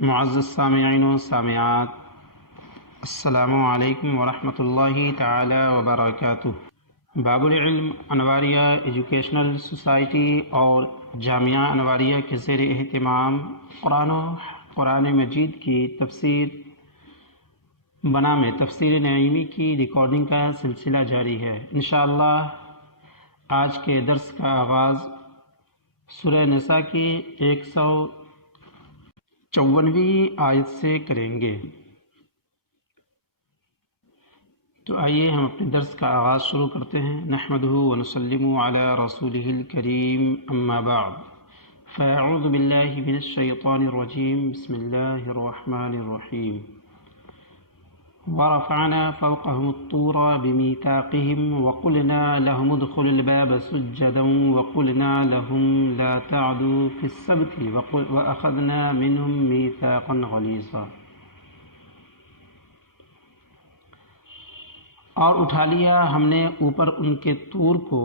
معزز سامعین و سامعات، السلام علیکم ورحمۃ اللہ تعالی وبرکاتہ۔ باب العلم انواریہ ایجوکیشنل سوسائٹی اور جامعہ انواریہ کے زیر اہتمام قرآن مجید کی تفسیر بنام تفسیر نعیمی کی ریکارڈنگ کا سلسلہ جاری ہے۔ انشاءاللہ آج کے درس کا آغاز سورہ نساء کی 154ویں آیت سے کریں گے۔ تو آئیے ہم اپنے درس کا آغاز شروع کرتے ہیں۔ نحمدہ ونسلم علی رسولہ الکریم، اما بعد فاعوذ باللہ من الشیطان الرجیم، بسم اللہ الرحمن الرحیم۔ ورفعنا فوقهم الطور بميثاقهم وقلنا لهم ادخلوا الباب سجدا وقلنا لهم لا تعدوا في السبت وأخذنا منهم ميثاقا غليظا۔ اور اٹھا لیا ہم نے اوپر ان کے طور کو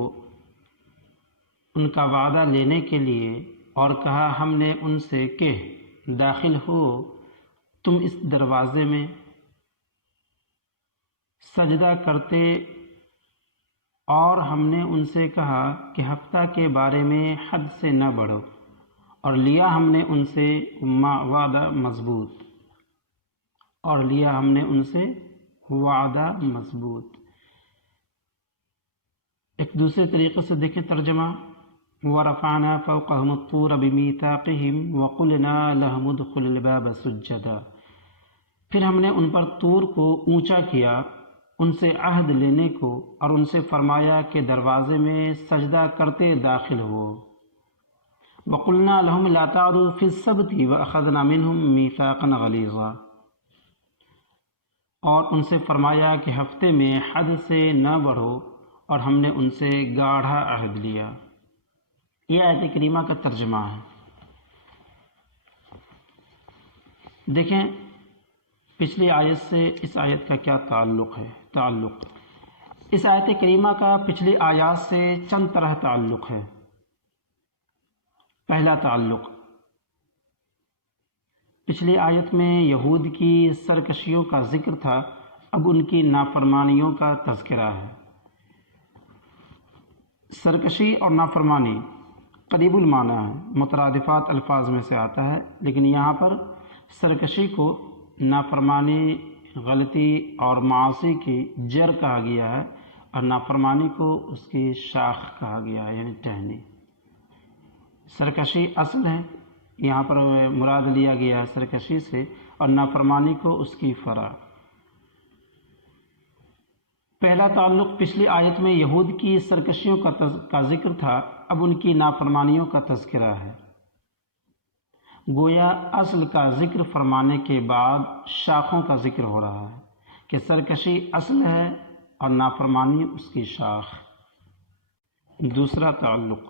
ان کا وعدہ لینے کے لیے، اور کہا ہم نے ان سے کہ داخل ہو تم اس دروازے میں سجدہ کرتے، اور ہم نے ان سے کہا کہ ہفتہ کے بارے میں حد سے نہ بڑھو، اور لیا ہم نے ان سے وعدہ مضبوط، ایک دوسرے طریقے سے دیکھیں ترجمہ، وَرَفَعْنَا فَوْقَهُمُ الطُّورَ بِمِيثَاقِهِمْ وَقُلْنَا لَهُمُ ادْخُلُوا الْبَابَ سُجَّدًا۔ پھر ہم نے ان پر طور کو اونچا کیا ان سے عہد لینے کو، اور ان سے فرمایا کہ دروازے میں سجدہ کرتے داخل ہو۔ وَقُلْنَا لَهُمْ لَا تَعْدُوا فِي السَّبْتِ وَأَخَذْنَا مِنْهُمْ مِيثَاقًا غَلِيظًا، اور ان سے فرمایا کہ ہفتے میں حد سے نہ بڑھو، اور ہم نے ان سے گاڑھا عہد لیا۔ یہ آیت کریمہ کا ترجمہ ہے۔ دیکھیں پچھلی آیت سے اس آیت کا کیا تعلق ہے۔ اس آیت کریمہ کا پچھلی آیات سے چند طرح تعلق ہے۔ پہلا تعلق، پچھلی آیت میں یہود کی سرکشیوں کا ذکر تھا، اب ان کی نافرمانیوں کا تذکرہ ہے۔ سرکشی اور نافرمانی قریب المعنی ہے، مترادفات الفاظ میں سے آتا ہے، لیکن یہاں پر سرکشی کو نافرمانی، غلطی اور معاصی کی جڑ کہا گیا ہے، اور نافرمانی کو اس کی شاخ کہا گیا ہے، یعنی ٹہنی۔ سرکشی اصل ہے، یہاں پر مراد لیا گیا ہے سرکشی سے، اور نافرمانی کو اس کی فرع۔ پہلا تعلق، پچھلی آیت میں یہود کی سرکشیوں کا ذکر تھا، اب ان کی نافرمانیوں کا تذکرہ ہے۔ گویا اصل کا ذکر فرمانے کے بعد شاخوں کا ذکر ہو رہا ہے کہ سرکشی اصل ہے اور نافرمانی اس کی شاخ۔ دوسرا تعلق،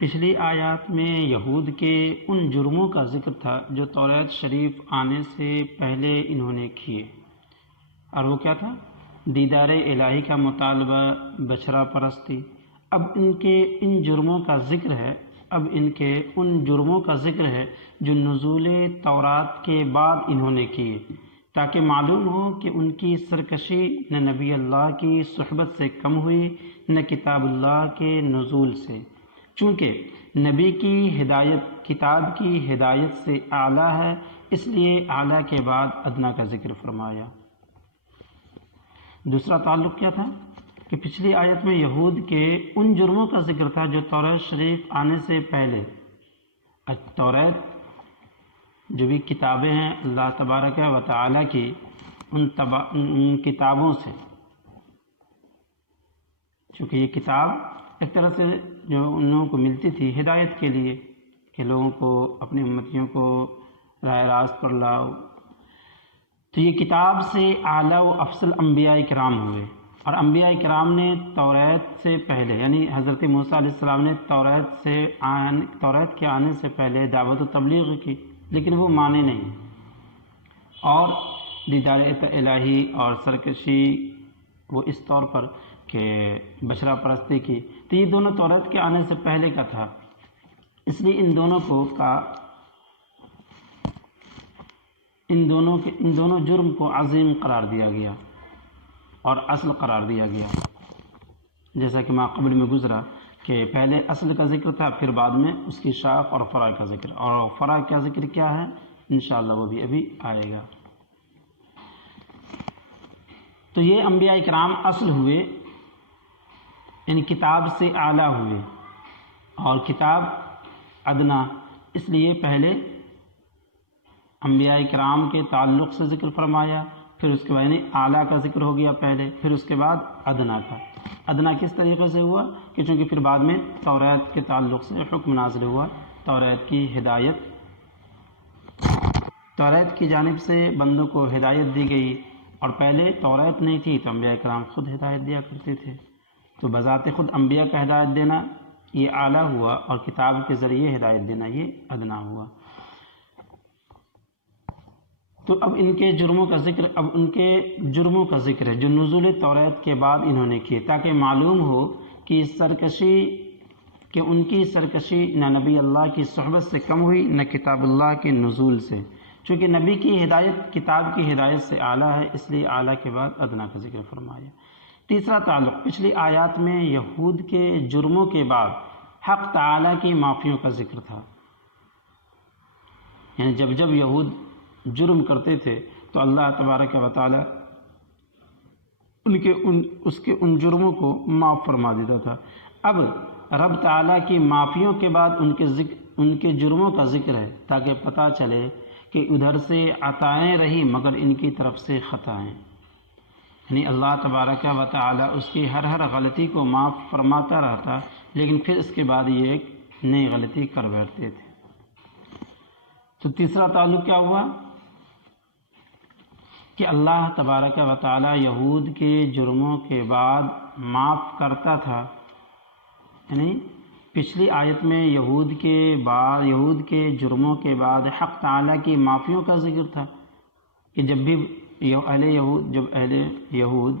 پچھلی آیات میں یہود کے ان جرموں کا ذکر تھا جو توریت شریف آنے سے پہلے انہوں نے کیے، اور وہ کیا تھا؟ دیدار الہی کا مطالبہ، بچھڑا پرستی۔ اب ان کے ان جرموں کا ذکر ہے جو نزول تورات کے بعد انہوں نے کیے، تاکہ معلوم ہو کہ ان کی سرکشی نہ نبی اللہ کی صحبت سے کم ہوئی، نہ کتاب اللہ کے نزول سے، چونکہ نبی کی ہدایت کتاب کی ہدایت سے اعلیٰ ہے، اس لیے اعلیٰ کے بعد ادنا کا ذکر فرمایا۔ دوسرا تعلق کیا تھا کہ پچھلی آیت میں یہود کے ان جرموں کا ذکر تھا جو توریت شریف آنے سے پہلے، توریت جو بھی کتابیں ہیں اللہ تبارک و تعالیٰ کی، ان کتابوں سے، چونکہ یہ کتاب ایک طرح سے جو ان لوگوں کو ملتی تھی ہدایت کے لیے کہ لوگوں کو، اپنی امتیوں کو راہ راست پر لاؤ، تو یہ کتاب سے اعلیٰ و افضل انبیاء کرام ہوئے، اور انبیاء کرام نے توریت سے پہلے، یعنی حضرت موسیٰ علیہ السلام نے توریت کے آنے سے پہلے دعوت و تبلیغ کی، لیکن وہ مانے نہیں، اور دیدار الہی اور سرکشی وہ اس طور پر کہ بچھڑا پرستی کی، تو یہ دونوں توریت کے آنے سے پہلے کا تھا، اس لیے ان دونوں کو کا ان دونوں جرم کو عظیم قرار دیا گیا اور اصل قرار دیا گیا، جیسا کہ قبل میں گزرا کہ پہلے اصل کا ذکر تھا، پھر بعد میں اس کی شاخ اور فرع کا ذکر، اور فرع کا ذکر کیا ہے انشاءاللہ وہ بھی ابھی آئے گا۔ تو یہ انبیاء کرام اصل ہوئے، یعنی کتاب سے اعلیٰ ہوئے، اور کتاب ادنا، اس لیے پہلے انبیاء کرام کے تعلق سے ذکر فرمایا، پھر اس کے بعد یعنی اعلیٰ کا ذکر ہو گیا پہلے، پھر اس کے بعد ادنا کا۔ ادنا کس طریقے سے ہوا کہ چونکہ پھر بعد میں توریت کے تعلق سے حکم نازل ہوا، توریت کی ہدایت، توریت کی جانب سے بندوں کو ہدایت دی گئی، اور پہلے توریت نہیں تھی تو انبیاء کرام خود ہدایت دیا کرتے تھے، تو بذات خود انبیاء کا ہدایت دینا یہ اعلیٰ ہوا، اور کتاب کے ذریعے ہدایت دینا یہ ادنا ہوا۔ تو اب ان کے جرموں کا ذکر ہے جو نزول توریت کے بعد انہوں نے کیے، تاکہ معلوم ہو کہ ان کی سرکشی نہ نبی اللہ کی صحبت سے کم ہوئی، نہ کتاب اللہ کے نزول سے، چونکہ نبی کی ہدایت کتاب کی ہدایت سے اعلیٰ ہے، اس لیے اعلیٰ کے بعد ادنا کا ذکر فرمایا۔ تیسرا تعلق، پچھلی آیات میں یہود کے جرموں کے بعد حق تعالیٰ کی معافیوں کا ذکر تھا، یعنی جب یہود جرم کرتے تھے تو اللہ تبارک و تعالیٰ ان جرموں کو معاف فرما دیتا تھا۔ اب رب تعالیٰ کی معافیوں کے بعد ان کے جرموں کا ذکر ہے، تاکہ پتہ چلے کہ ادھر سے عطائیں رہی مگر ان کی طرف سے خطائیں، یعنی اللہ تبارک و تعالیٰ اس کی ہر غلطی کو معاف فرماتا رہتا، لیکن پھر اس کے بعد یہ ایک نئی غلطی کر بیٹھتے تھے۔ تو تیسرا تعلق کیا ہوا کہ اللہ تبارک و تعالیٰ یہود کے جرموں کے بعد معاف کرتا تھا، یعنی پچھلی آیت میں یہود کے جرموں کے بعد حق تعالیٰ کی معافیوں کا ذکر تھا کہ جب اہل یہود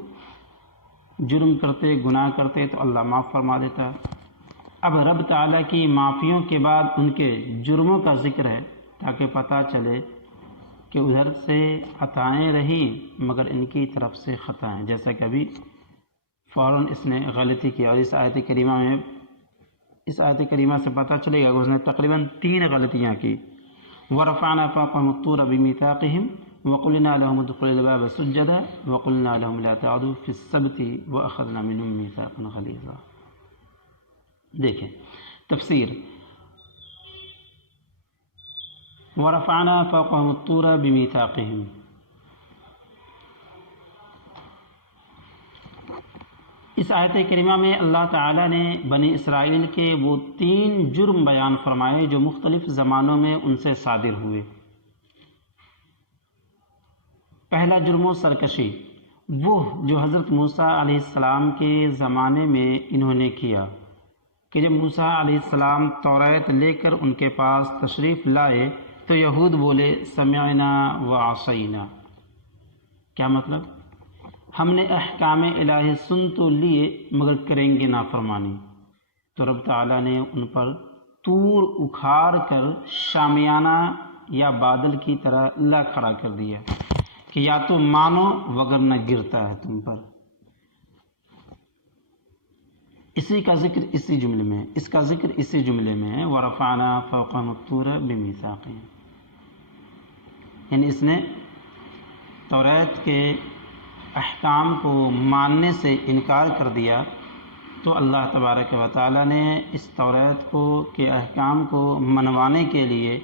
جرم کرتے، گناہ کرتے تو اللہ معاف فرما دیتا۔ اب رب تعالیٰ کی معافیوں کے بعد ان کے جرموں کا ذکر ہے، تاکہ پتہ چلے کہ ادھر سے عطائیں رہی مگر ان کی طرف سے خطائیں، جیسا کہ ابھی فوراً اس نے غلطی کی، اور اس آیت کریمہ سے پتہ چلے گا کہ اس نے تقریباً 3 غلطیاں کی۔ وَرَفَعْنَا فَوْقَهُمُ الطُّورَ بِمِيثَاقِهِمْ وَقُلْنَا لَهُمُ ادْخُلُوا الْبَابَ سُجَّدًا وَقُلْنَا لَهُمْ لَا تَعْدُوا فِي السَّبْتِ وَأَخَذْنَا مِنْهُمْ مِيثَاقًا غَلِيظًا۔ دیکھیں تفسیر، وَرَفَعْنَا فَوْقَهُمُ الطُّورَ بِمِيثَاقِهِمْ، اس آیت کریمہ میں اللہ تعالیٰ نے بنی اسرائیل کے وہ 3 جرم بیان فرمائے جو مختلف زمانوں میں ان سے صادر ہوئے۔ پہلا جرم و سرکشی، وہ جو حضرت موسیٰ علیہ السلام کے زمانے میں انہوں نے کیا کہ جب موسیٰ علیہ السلام توریت لے کر ان کے پاس تشریف لائے تو یہود بولے سمعنا وعصینا، کیا مطلب؟ ہم نے احکام الہی سن تو لیے مگر کریں گے نافرمانی۔ تو رب تعالیٰ نے ان پر طور اکھاڑ کر شامیانہ یا بادل کی طرح لا کھڑا کر دیا کہ یا تو مانو وگرنہ گرتا ہے تم پر۔ اس کا ذکر اسی جملے میں ہے، وَرَفَعْنَا فَوْقَهُمُ الطُّورَ بِمِيثَاقِهِمْ، یعنی اس نے توریت کے احکام کو ماننے سے انکار کر دیا، تو اللہ تبارک و تعالیٰ نے اس توریت کے احکام کو منوانے کے لیے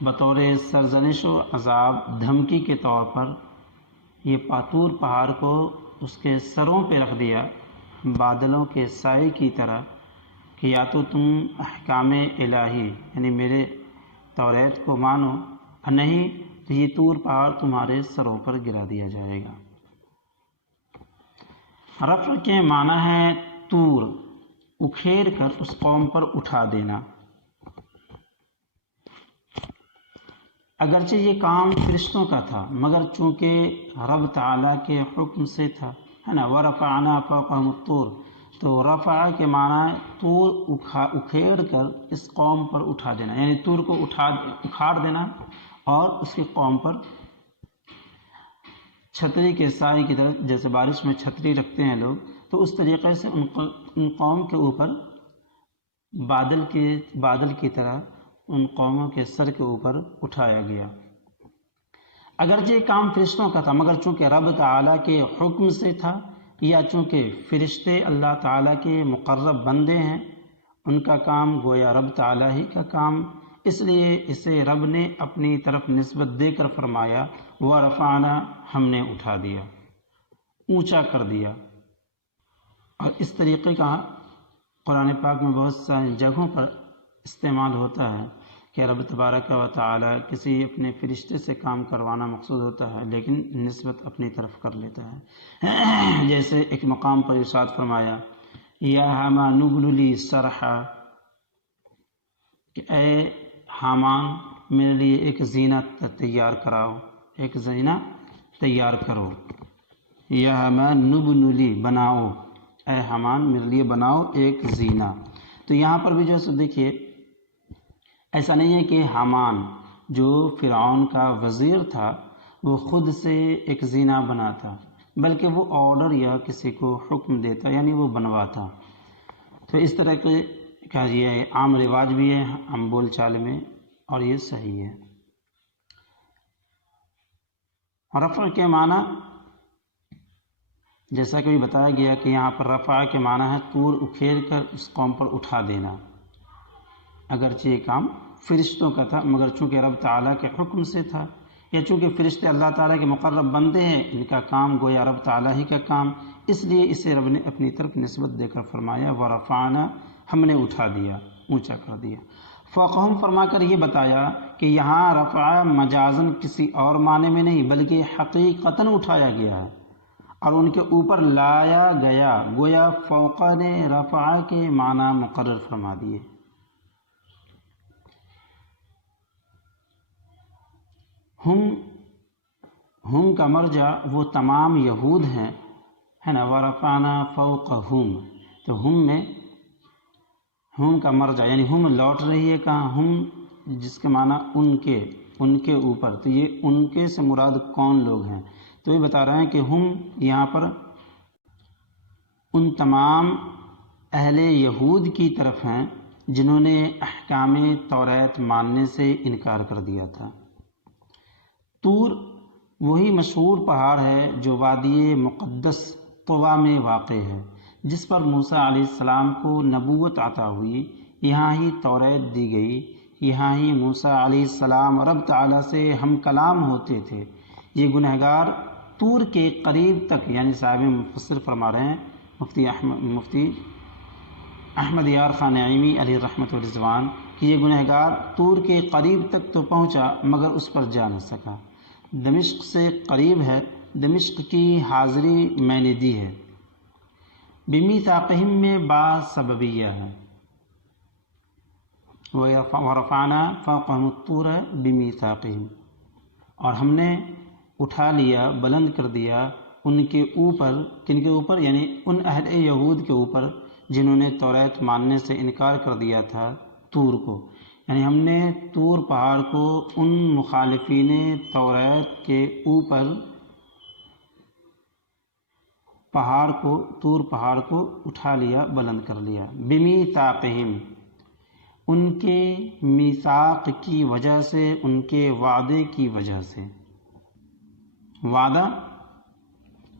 بطور سرزنش و عذاب دھمکی کے طور پر یہ پاتور پہاڑ کو اس کے سروں پہ رکھ دیا بادلوں کے سائے کی طرح کہ یا تو تم احکام الہی یعنی میرے توریت کو مانو، اور نہیں تو یہ طور پہاڑ تمہارے سروں پر گرا دیا جائے گا۔ رفع کے معنی ہے طور، اکھیڑ کر اس قوم پر اٹھا دینا۔ اگرچہ یہ کام فرشتوں کا تھا مگر چونکہ رب تعالیٰ کے حکم سے تھا، ہے نا، وَرَفَعْنَا فَوْقَهُمُ الطُّورَ، تو رفع کے معنی طور اکھیڑ کر اس قوم پر اٹھا دینا، یعنی طور کو اکھاڑ دینا اور اس کی قوم پر چھتری کے سائے کی طرح، جیسے بارش میں چھتری رکھتے ہیں لوگ، تو اس طریقے سے ان قوم کے اوپر بادل کی طرح ان قوموں کے سر کے اوپر اٹھایا گیا۔ اگرچہ یہ کام فرشتوں کا تھا، مگر چونکہ رب تعالیٰ کے حکم سے تھا، یا چونکہ فرشتے اللہ تعالیٰ کے مقرب بندے ہیں، ان کا کام گویا رب تعالیٰ ہی کا کام، اس لیے اسے رب نے اپنی طرف نسبت دے کر فرمایا وَرَفَعْنَا، ہم نے اٹھا دیا، اونچا کر دیا۔ اور اس طریقے کا قرآن پاک میں بہت ساری جگہوں پر استعمال ہوتا ہے کہ رب تبارک و تعالی کسی اپنے فرشتے سے کام کروانا مقصود ہوتا ہے، لیکن نسبت اپنی طرف کر لیتا ہے۔ جیسے ایک مقام پر ارشاد فرمایا یا حامان ابن لی صرحا، کہ اے حامان میرے لیے ایک زینت تیار کراؤ، ایک زینہ تیار کرو۔ یا حامان ابن لی، بناؤ، اے حامان میرے لیے بناؤ ایک زینہ۔ تو یہاں پر بھی جو ہے دیکھیے، ایسا نہیں ہے کہ حامان جو فرعون کا وزیر تھا وہ خود سے ایک زینہ بناتا، بلکہ وہ آرڈر یا کسی کو حکم دیتا، یعنی وہ بنواتا۔ تو اس طرح کا یہ عام رواج بھی ہے ہم بول چال میں، اور یہ صحیح ہے۔ رفع کے معنی جیسا کہ بتایا گیا کہ یہاں پر رفع کے معنی ہے طور اکھیڑ کر اس قوم پر اٹھا دینا۔ اگرچہ یہ کام فرشتوں کا تھا، مگر چونکہ رب تعالیٰ کے حکم سے تھا، یا چونکہ فرشتے اللہ تعالیٰ کے مقرب بندے ہیں، ان کا کام گویا رب تعالیٰ ہی کا کام، اس لیے اسے رب نے اپنی طرف نسبت دے کر فرمایا وَرَفَعْنَا، ہم نے اٹھا دیا، اونچا کر دیا۔ فوقہم فرما کر یہ بتایا کہ یہاں رفع مجازن کسی اور معنی میں نہیں بلکہ حقیقتاً اٹھایا گیا ہے اور ان کے اوپر لایا گیا، گویا فوق نے رفع کے معنی مقرر فرما دیے۔ ہم کا مرجع وہ تمام یہود ہیں، ہے نا، ورفعنا فوقہم، تو ہم میں ہم کا مرجع یعنی ہم لوٹ رہی ہے کہاں، ہم جس کے معنی ان کے اوپر، تو یہ ان کے سے مراد کون لوگ ہیں؟ تو یہ بتا رہے ہیں کہ ہم یہاں پر ان تمام اہل یہود کی طرف ہیں جنہوں نے احکام توریت ماننے سے انکار کر دیا تھا۔ طور وہی مشہور پہاڑ ہے جو وادی مقدس طویٰ میں واقع ہے، جس پر موسیٰ علیہ السلام کو نبوت عطا ہوئی، یہاں ہی توریت دی گئی، یہاں ہی موسیٰ علیہ السلام رب تعالیٰ سے ہم کلام ہوتے تھے۔ یہ گنہگار طور کے قریب تک، یعنی صاحب مفسر فرما رہے ہیں مفتی احمد یار خان نعیمی علیہ رحمت و رضوان، کہ یہ گنہگار طور کے قریب تک تو پہنچا مگر اس پر جا نہ سکا۔ دمشق سے قریب ہے، دمشق کی حاضری میں نے دی ہے۔ بمیثاقہم میں با سببیہ ہے، ورفعنا فوقہم الطور بمیثاقہم، اور ہم نے اٹھا لیا، بلند کر دیا ان کے اوپر، کن کے اوپر؟ یعنی ان اہل یہود کے اوپر جنہوں نے توریت ماننے سے انکار کر دیا تھا، طور کو، یعنی ہم نے طور پہاڑ کو ان مخالفین توریت کے اوپر طور پہاڑ کو اٹھا لیا، بلند کر لیا۔ بمیثاقہم، ان کے میثاق کی وجہ سے، ان کے وعدے کی وجہ سے۔ وعدہ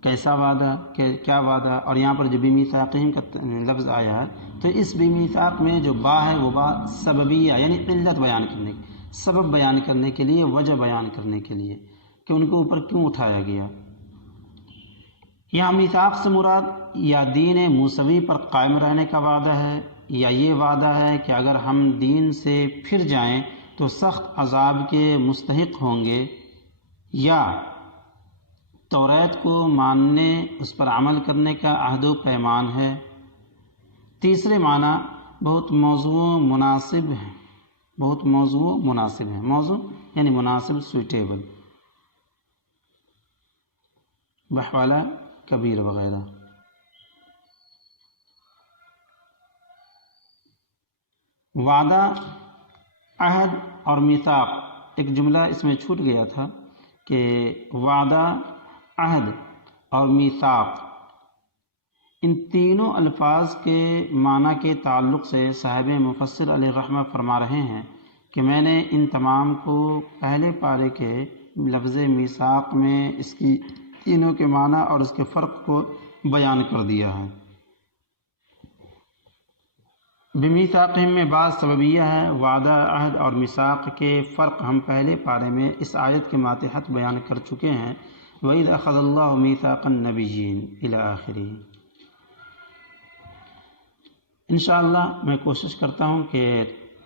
کیسا وعدہ، کیا وعدہ؟ اور یہاں پر جو بمیثاقہم کا لفظ آیا ہے تو اس بمیثاق میں جو با ہے وہ با سببیہ، یعنی علت بیان کرنے، سبب بیان کرنے کے لیے، وجہ بیان کرنے کے لیے کہ ان کے اوپر کیوں اٹھایا گیا۔ یہاں میثاق سے مراد یا دین موسوی پر قائم رہنے کا وعدہ ہے، یا یہ وعدہ ہے کہ اگر ہم دین سے پھر جائیں تو سخت عذاب کے مستحق ہوں گے، یا توریت کو ماننے، اس پر عمل کرنے کا عہد و پیمان ہے۔ تیسرے معنی بہت موضوع مناسب ہے، بہت موضوع مناسب ہے، موضوع یعنی مناسب، سویٹیبل، بحوالہ کبیر وغیرہ۔ وعدہ، عہد اور میثاق ایک جملہ اس میں چھوٹ گیا تھا کہ وعدہ، عہد اور میثاق، ان تینوں الفاظ کے معنی کے تعلق سے صاحب مفسر علیہ الرحمہ فرما رہے ہیں کہ میں نے ان تمام کو پہلے پارے کے لفظ میثاق میں اس کی تینوں کے معنی اور اس کے فرق کو بیان کر دیا ہے۔ بمیثاقہم میں بعض سببیہ ہے، وعدہ، عہد اور میثاق کے فرق ہم پہلے پارے میں اس آیت کے ماتحت بیان کر چکے ہیں۔ وَإِذْ أَخَذَ اللَّهُ مِيثَاقَ النَّبِيِّينَ إِلَى آخِرِهِ۔ انشاءاللہ میں کوشش کرتا ہوں کہ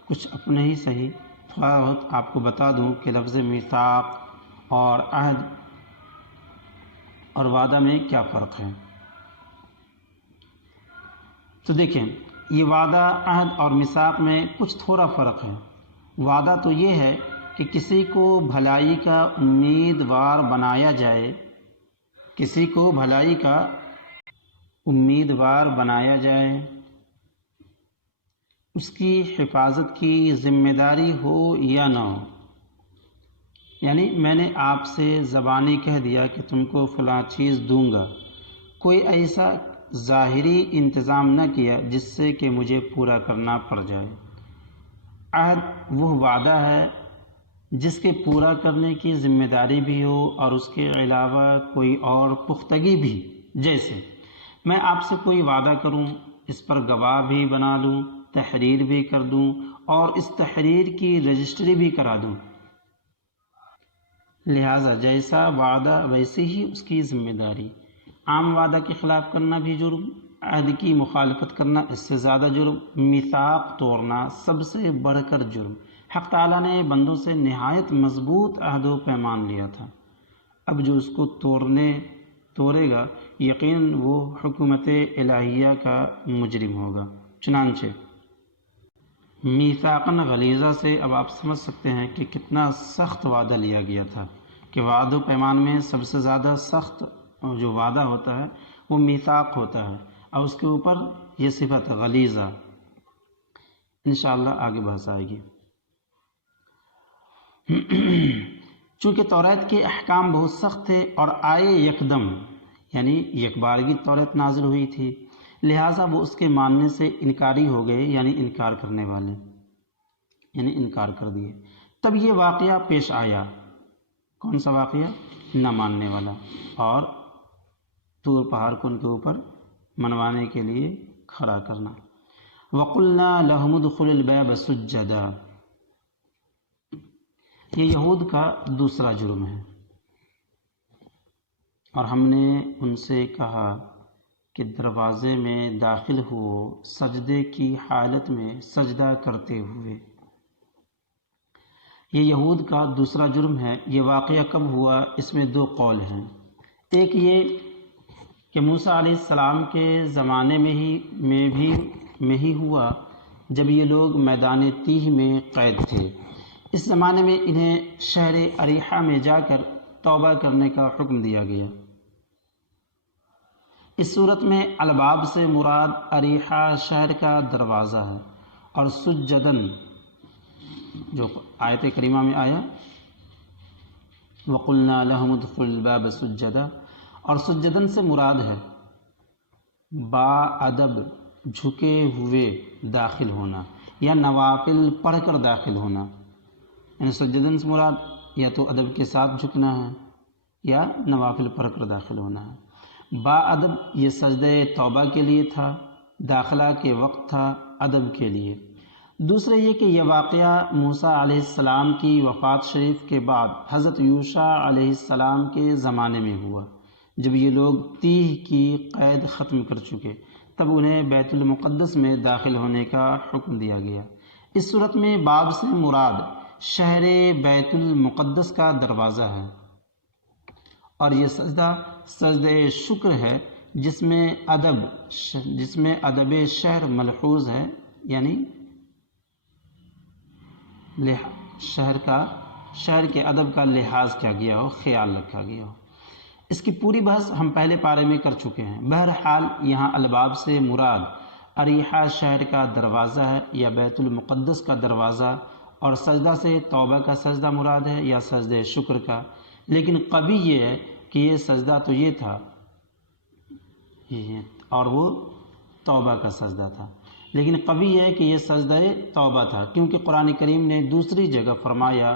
کچھ اپنے ہی صحیح تھوڑا بہت آپ کو بتا دوں کہ لفظ میثاق اور عہد اور وعدہ میں کیا فرق ہے۔ تو دیکھیں، یہ وعدہ، عہد اور میثاق میں کچھ تھوڑا فرق ہے۔ وعدہ تو یہ ہے کہ کسی کو بھلائی کا امیدوار بنایا جائے، کسی کو بھلائی کا امیدوار بنایا جائے، اس کی حفاظت کی ذمہ داری ہو یا نہ ہو۔ یعنی میں نے آپ سے زبانی کہہ دیا کہ تم کو فلاں چیز دوں گا، کوئی ایسا ظاہری انتظام نہ کیا جس سے کہ مجھے پورا کرنا پڑ جائے۔ عہد وہ وعدہ ہے جس کے پورا کرنے کی ذمہ داری بھی ہو اور اس کے علاوہ کوئی اور پختگی بھی، جیسے میں آپ سے کوئی وعدہ کروں، اس پر گواہ بھی بنا لوں، تحریر بھی کر دوں اور اس تحریر کی رجسٹری بھی کرا دوں۔ لہٰذا جیسا وعدہ ویسے ہی اس کی ذمہ داری۔ عام وعدہ کے خلاف کرنا بھی جرم، عہد کی مخالفت کرنا اس سے زیادہ جرم، میثاق توڑنا سب سے بڑھ کر جرم۔ حق تعالیٰ نے بندوں سے نہایت مضبوط عہد و پیمان لیا تھا، اب جو اس کو توڑے گا یقیناً وہ حکومت الہیہ کا مجرم ہوگا۔ چنانچہ میثاقاً غلیظہ سے اب آپ سمجھ سکتے ہیں کہ کتنا سخت وعدہ لیا گیا تھا، کہ وعد و پیمان میں سب سے زیادہ سخت جو وعدہ ہوتا ہے وہ میثاق ہوتا ہے، اور اس کے اوپر یہ صفت غلیظہ۔ انشاءاللہ آگے بحث آئے گی۔ چونکہ توریت کے احکام بہت سخت تھے اور آئے یکدم، یعنی یک بارگی توریت نازل ہوئی تھی، لہٰذا وہ اس کے ماننے سے انکاری ہو گئے، یعنی انکار کرنے والے، یعنی انکار کر دیے۔ تب یہ واقعہ پیش آیا، کون سا واقعہ؟ نہ ماننے والا، اور طور پہاڑ کو ان کے اوپر منوانے کے لیے کھڑا کرنا۔ وَقُلْنَا لَهُمُ ادْخُلُوا الْبَابَ سُجَّدًا، یہ یہود کا دوسرا جرم ہے، اور ہم نے ان سے کہا کہ دروازے میں داخل ہو سجدے کی حالت میں سجدہ کرتے ہوئے۔ یہ یہود کا دوسرا جرم ہے۔ یہ واقعہ کب ہوا؟ اس میں دو قول ہیں۔ ایک یہ کہ موسیٰ علیہ السلام کے زمانے میں ہی ہوا، جب یہ لوگ میدان تیہ میں قید تھے۔ اس زمانے میں انہیں شہر اریحہ میں جا کر توبہ کرنے کا حکم دیا گیا۔ اس صورت میں الباب سے مراد اریحہ شہر کا دروازہ ہے، اور سجدن جو آیت کریمہ میں آیا وَقُلْنَا لَهُمُ ادْخُلُوا الْبَابَ سُجَّدًا، اور سجدن سے مراد ہے با ادب جھکے ہوئے داخل ہونا، یا نوافل پڑھ کر داخل ہونا۔ یعنی سجدن سے مراد یا تو ادب کے ساتھ جھکنا ہے یا نوافل پڑھ کر داخل ہونا ہے۔ با ادب یہ سجدہ توبہ کے لیے تھا، داخلہ کے وقت تھا ادب کے لیے۔ دوسرے یہ کہ یہ واقعہ موسیٰ علیہ السلام کی وفات شریف کے بعد حضرت یوشع علیہ السلام کے زمانے میں ہوا، جب یہ لوگ تیہ کی قید ختم کر چکے، تب انہیں بیت المقدس میں داخل ہونے کا حکم دیا گیا۔ اس صورت میں باب سے مراد شہر بیت المقدس کا دروازہ ہے، اور یہ سجدہ شکر ہے جس میں ادب شہر ملحوظ ہے، یعنی شہر کے ادب کا لحاظ کیا گیا ہو، خیال رکھا گیا ہو۔ اس کی پوری بحث ہم پہلے پارے میں کر چکے ہیں۔ بہرحال یہاں الباب سے مراد اریحہ شہر کا دروازہ ہے یا بیت المقدس کا دروازہ، اور سجدہ سے توبہ کا سجدہ مراد ہے یا سجدہ شکر کا، لیکن قوی یہ ہے کہ یہ سجدہ تو یہ تھا اور وہ توبہ کا سجدہ تھا، لیکن قوی یہ ہے کہ یہ سجدہ توبہ تھا، کیونکہ قرآن کریم نے دوسری جگہ فرمایا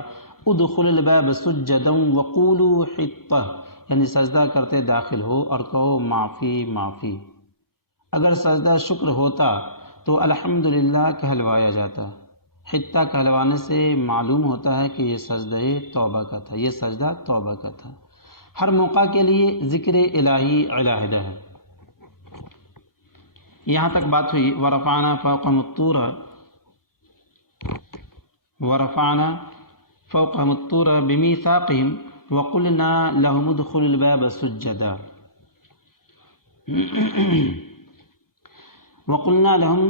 ادخل الباب سجدا وقولوا حطہ، یعنی سجدہ کرتے داخل ہو اور کہو معافی معافی۔ اگر سجدہ شکر ہوتا تو الحمدللہ کہلوایا جاتا، حطہ کہلوانے سے معلوم ہوتا ہے کہ یہ سجدہ توبہ کا تھا، یہ سجدہ توبہ کا تھا۔ ہر موقع کے لیے ذکر الہی علیحدہ ہے۔ یہاں تک بات ہوئی ورفعنا فوقهم الطور، ورفعنا فوقهم الطور بمیثاقہم وقلنا لهم ادخلوا الباب سجدا، وقلنا لهم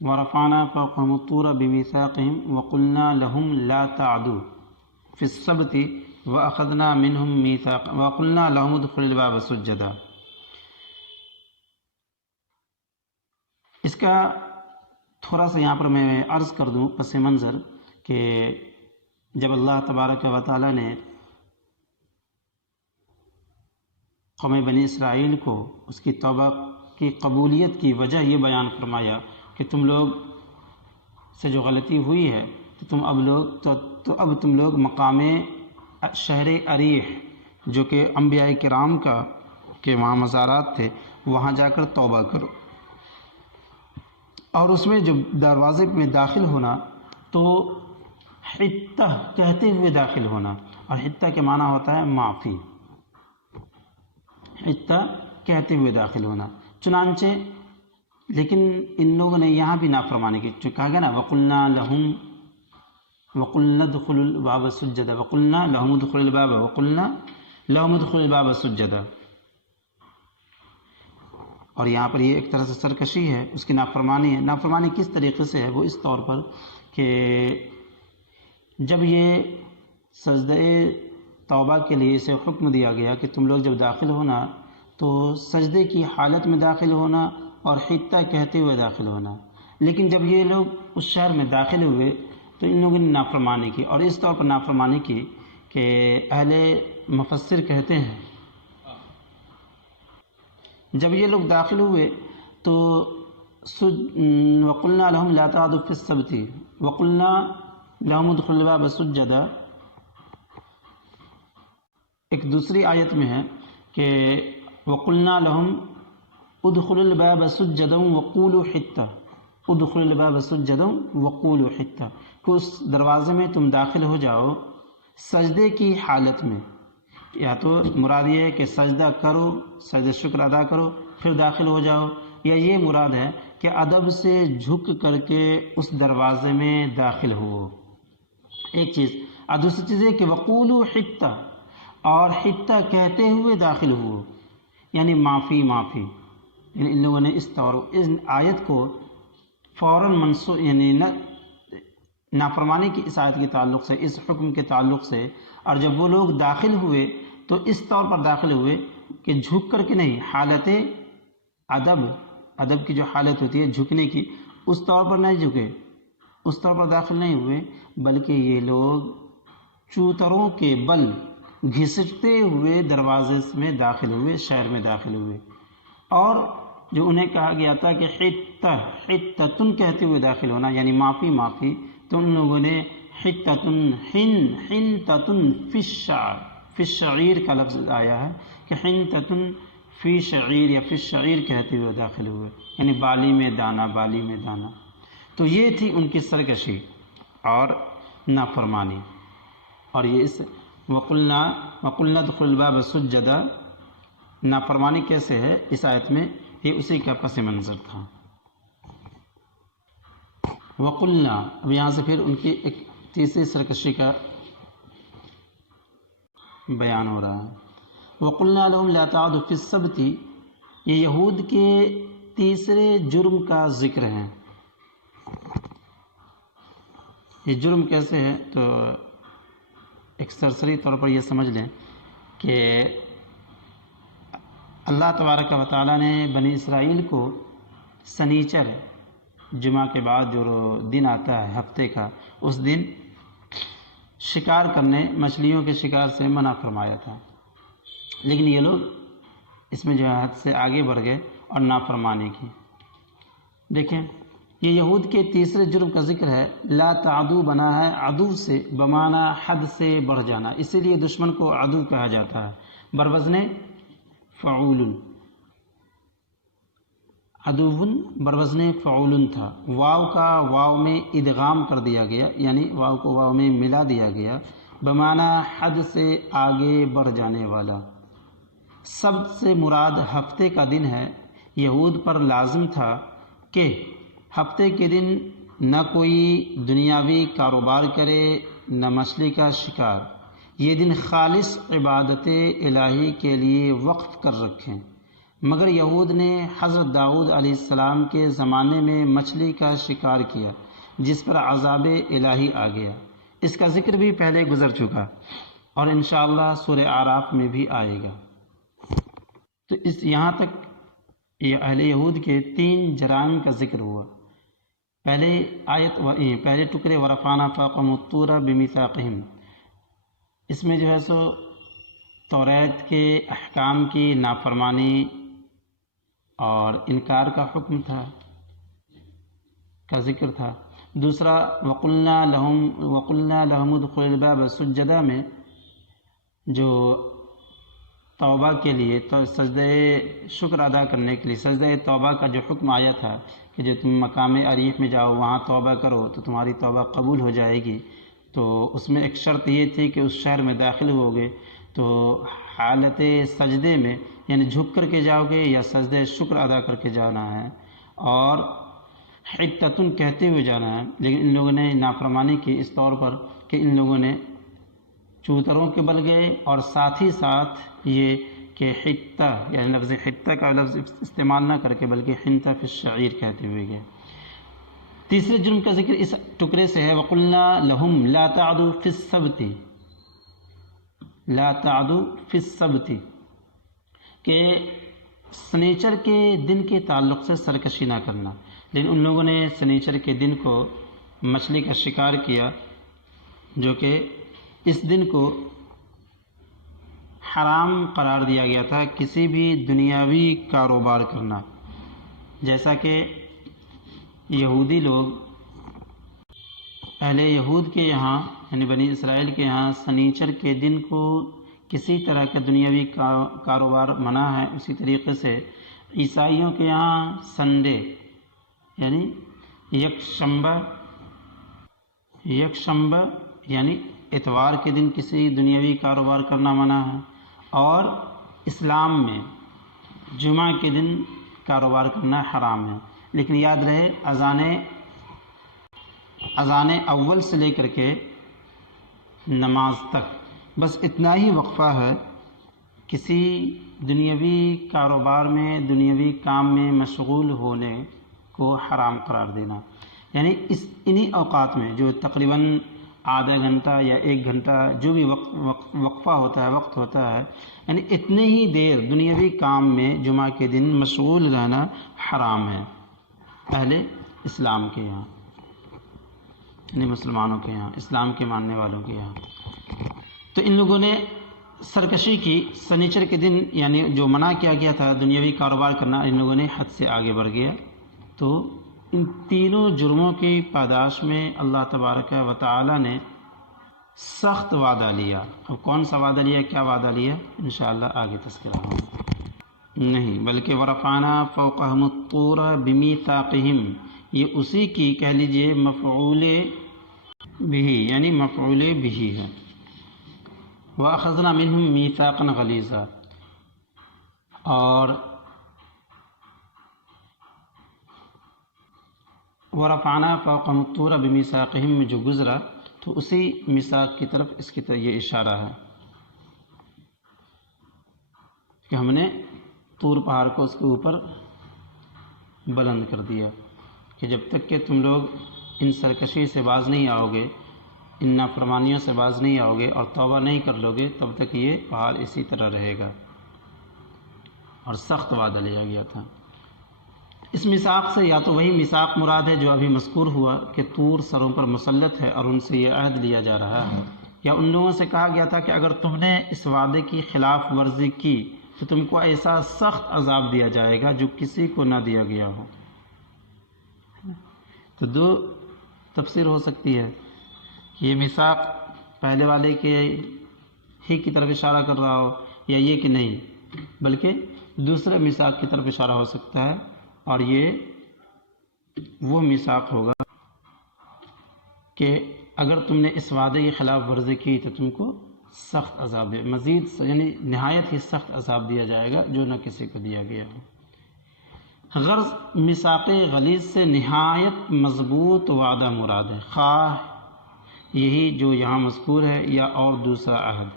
ورفعنا فوقهم الطور بمیثاقہم وقلنا لهم لا تعدوا في السبت وأخذنا منهم ميثاقا وقلنا لهم ادخلوا الباب سجدا۔ اس کا تھوڑا سا یہاں پر میں عرض کر دوں پس منظر کہ جب اللہ تبارک و تعالیٰ نے قوم بنی اسرائیل کو اس کی توبہ کی قبولیت کی وجہ یہ بیان فرمایا کہ تم لوگ سے جو غلطی ہوئی ہے تو اب تم لوگ مقام شہر اریح جو کہ انبیاء کرام کے وہاں مزارات تھے وہاں جا کر توبہ کرو، اور اس میں جو دروازے میں داخل ہونا تو حطہ کہتے ہوئے داخل ہونا، اور حطہ کے معنی ہوتا ہے معافی، حطہ کہتے ہوئے داخل ہونا۔ چنانچہ لیکن ان لوگوں نے یہاں بھی نافرمانی کی، جو کہا گیا نا وقلنا لهم وقلنا ادخلوا الباب سجدا، وقلنا لهم ادخلوا الباب وقلنا لهم ادخلوا الباب سجدا، اور یہاں پر یہ ایک طرح سے سرکشی ہے، اس کی نافرمانی ہے۔ نافرمانی کس طریقے سے ہے؟ وہ اس طور پر کہ جب یہ سجدہ توبہ کے لیے اسے حکم دیا گیا کہ تم لوگ جب داخل ہونا تو سجدے کی حالت میں داخل ہونا اور حطہ کہتے ہوئے داخل ہونا، لیکن جب یہ لوگ اس شہر میں داخل ہوئے تو ان لوگوں نے نافرمانی کی، اور اس طور پر نافرمانی کی کہ اہل مفسر کہتے ہیں جب یہ لوگ داخل ہوئے تو وقلنا لهم لا تعدوا في السبت وقلنا لهم ادخلوا الباب سجدا، ایک دوسری آیت میں ہے کہ وقلنا لهم ادخلوا الباب سجدا وقولوا حطہ، ادخلوا الباب سجدا وقولوا حطہ، کہ اس دروازے میں تم داخل ہو جاؤ سجدے کی حالت میں، یا تو مراد یہ ہے کہ سجدہ کرو، سجدہ شکر ادا کرو پھر داخل ہو جاؤ، یا یہ مراد ہے کہ ادب سے جھک کر کے اس دروازے میں داخل ہو، ایک چیز۔ اور دوسری چیز ہے کہ وقولوا حطہ، اور حطہ کہتے ہوئے داخل ہو، یعنی معافی معافی، یعنی ان لوگوں نے اس طور اس آیت کو فوراً منسوخ، یعنی نافرمانی کی اس آیت کے تعلق سے، اس حکم کے تعلق سے، اور جب وہ لوگ داخل ہوئے تو اس طور پر داخل ہوئے کہ جھک کر کے نہیں، حالت ادب کی جو حالت ہوتی ہے جھکنے کی، اس طور پر نہیں جھکے، اس طور پر داخل نہیں ہوئے، بلکہ یہ لوگ چوتروں کے بل گھسٹتے ہوئے دروازے میں داخل ہوئے، شہر میں داخل ہوئے، اور جو انہیں کہا گیا تھا کہ حطتن کہتے ہوئے داخل ہونا یعنی معافی معافی، تو ان لوگوں نے حطتن حنتتن فی الشعیر کا لفظ آیا ہے کہ حنتتن فی شعیر یا فی الشعیر کہتے ہوئے داخل ہوئے، یعنی بالی میں دانا، بالی میں دانا۔ تو یہ تھی ان کی سرکشی اور نافرمانی، اور یہ اس وقلنا ادخلوا الباب سجدا نافرمانی کیسے ہے اس آیت میں، یہ اسی کا پس منظر تھا۔ وقلنا، اب یہاں سے پھر ان کی ایک تیسری سرکشی کا بیان ہو رہا ہے۔ وقلنا لهم لا تعدوا في السبت، یہ یہود کے تیسرے جرم کا ذکر ہے۔ یہ جرم کیسے ہے؟ تو ایک سرسری طور پر یہ سمجھ لیں کہ اللہ تبارک و تعالیٰ نے بنی اسرائیل کو سنیچر جمعہ کے بعد جو دن آتا ہے ہفتے کا، اس دن شکار کرنے، مچھلیوں کے شکار سے منع فرمایا تھا، لیکن یہ لوگ اس میں جو ہے حد سے آگے بڑھ گئے اور نافرمانی کی۔ دیکھیں یہ یہود کے تیسرے جرم کا ذکر ہے۔ لا تعدو بنا ہے عدو سے، بمعنی حد سے بڑھ جانا، اسی لیے دشمن کو عدو کہا جاتا ہے۔ بروزن فعول، عدوٌ بروزن فعول تھا، واو کا واو میں ادغام کر دیا گیا، یعنی واو کو واو میں ملا دیا گیا، بمعنی حد سے آگے بڑھ جانے والا۔ سبت سے مراد ہفتے کا دن ہے۔ یہود پر لازم تھا کہ ہفتے کے دن نہ کوئی دنیاوی کاروبار کرے نہ مچھلی کا شکار، یہ دن خالص عبادت الہی کے لیے وقف کر رکھیں۔ مگر یہود نے حضرت داؤد علیہ السلام کے زمانے میں مچھلی کا شکار کیا، جس پر عذاب الہی آ گیا۔ اس کا ذکر بھی پہلے گزر چکا اور انشاءاللہ سورہ اعراف میں بھی آئے گا۔ تو یہاں تک یہ اہل یہود کے 3 جرائم کا ذکر ہوا۔ پہلے ٹکڑے ورفعنا فوقہم الطور بمیثاقہم، اس میں جو ہے سو توریت کے احکام کی نافرمانی اور انکار کا حکم تھا، کا ذکر تھا۔ دوسرا وقلنا لہم ادخلوا الباب سجدا میں جو توبہ کے لیے سجدہ شکر ادا کرنے کے لیے سجدہ توبہ کا جو حکم آیا تھا کہ جو تم مقام عریف میں جاؤ وہاں توبہ کرو تو تمہاری توبہ قبول ہو جائے گی، تو اس میں ایک شرط یہ تھی کہ اس شہر میں داخل ہوگے تو حالت سجدے میں، یعنی جھک کر کے جاؤ گے یا سجدہ شکر ادا کر کے جانا ہے، اور حتتن کہتے ہوئے جانا ہے۔ لیکن ان لوگوں نے نافرمانی کی اس طور پر کہ ان لوگوں نے چوتروں کے بل گئے، اور ساتھ ہی ساتھ یہ کہ حتہ، یعنی لفظ حتہ کا لفظ استعمال نہ کر کے بلکہ حنتہ فی الشعیر کہتے ہوئے گئے۔ تیسرے جرم کا ذکر اس ٹکڑے سے ہے، وقلنا لہم لا تعدوا فی السبت، لا تعدوا فی السبت، کہ سنیچر کے دن کے تعلق سے سرکشی نہ کرنا۔ لیکن ان لوگوں نے سنیچر کے دن کو مچھلی کا شکار کیا، جو کہ اس دن کو حرام قرار دیا گیا تھا کسی بھی دنیاوی کاروبار کرنا، جیسا کہ یہودی لوگ اہل یہود کے یہاں یعنی بنی اسرائیل کے یہاں سنیچر کے دن کو کسی طرح کا دنیاوی کاروبار منع ہے، اسی طریقے سے عیسائیوں کے یہاں سنڈے یعنی یکشنبہ یعنی اتوار کے دن کسی دنیاوی کاروبار کرنا منع ہے، اور اسلام میں جمعہ کے دن کاروبار کرنا حرام ہے۔ لیکن یاد رہے اذان اول سے لے کر کے نماز تک بس اتنا ہی وقفہ ہے، کسی دنیاوی کاروبار میں دنیاوی کام میں مشغول ہونے کو حرام قرار دینا، یعنی انہی اوقات میں جو تقریباً آدھا گھنٹہ یا 1 گھنٹہ جو بھی وقفہ ہوتا ہے، وقت ہوتا ہے، یعنی اتنے ہی دیر دنیاوی کام میں جمعہ کے دن مشغول رہنا حرام ہے اہل اسلام کے یہاں، یعنی مسلمانوں کے یہاں، اسلام کے ماننے والوں کے یہاں۔ تو ان لوگوں نے سرکشی کی، سنیچر کے دن یعنی جو منع کیا گیا تھا دنیاوی کاروبار کرنا، ان لوگوں نے حد سے آگے بڑھ گیا۔ تو ان تینوں جرموں کی پاداش میں اللہ تبارک و تعالی نے سخت وعدہ لیا۔ اب کون سا وعدہ لیا، کیا وعدہ لیا، انشاءاللہ آگے تذکرہ ہوگا۔ نہیں بلکہ ورفعنا فوقہم الطور بمیثاقہم، یہ اسی کی کہہ لیجئے مفعول بہ، یعنی مفعول بہ ہے۔ وَأَخَذْنَا مِنْهُمْ مِيثَاقًا غَلِيظًا، اور وَرَفَعْنَا فَوْقَهُمُ الطُّورَ بِمِيثَاقِهِمْ میں جو گزرا تو اسی میثاق کی طرف اس کی یہ اشارہ ہے کہ ہم نے طور پہاڑ کو اس کے اوپر بلند کر دیا کہ جب تک کہ تم لوگ ان سرکشی سے باز نہیں آؤ گے، ان نافرمانیوں سے باز نہیں آؤ گے اور توبہ نہیں کر لو گے، تب تک یہ پہاڑ اسی طرح رہے گا۔ اور سخت وعدہ لیا گیا تھا۔ اس میثاق سے یا تو وہی میثاق مراد ہے جو ابھی مذکور ہوا کہ طور سروں پر مسلط ہے اور ان سے یہ عہد لیا جا رہا ہے، یا ان لوگوں سے کہا گیا تھا کہ اگر تم نے اس وعدے کی خلاف ورزی کی تو تم کو ایسا سخت عذاب دیا جائے گا جو کسی کو نہ دیا گیا ہو۔ تو دو تفسیر ہو سکتی ہے کہ یہ میثاق پہلے والے کے ہی کی طرف اشارہ کر رہا ہو، یا یہ کہ نہیں بلکہ دوسرے میثاق کی طرف اشارہ ہو سکتا ہے، اور یہ وہ میثاق ہوگا کہ اگر تم نے اس وعدے کی خلاف ورزی کی تو تم کو سخت عذاب دے، مزید یعنی نہایت ہی سخت عذاب دیا جائے گا جو نہ کسی کو دیا گیا ہو۔ غرض میثاق غلیظ سے نہایت مضبوط وعدہ مراد ہے، خواہ یہی جو یہاں مذکور ہے یا اور دوسرا عہد۔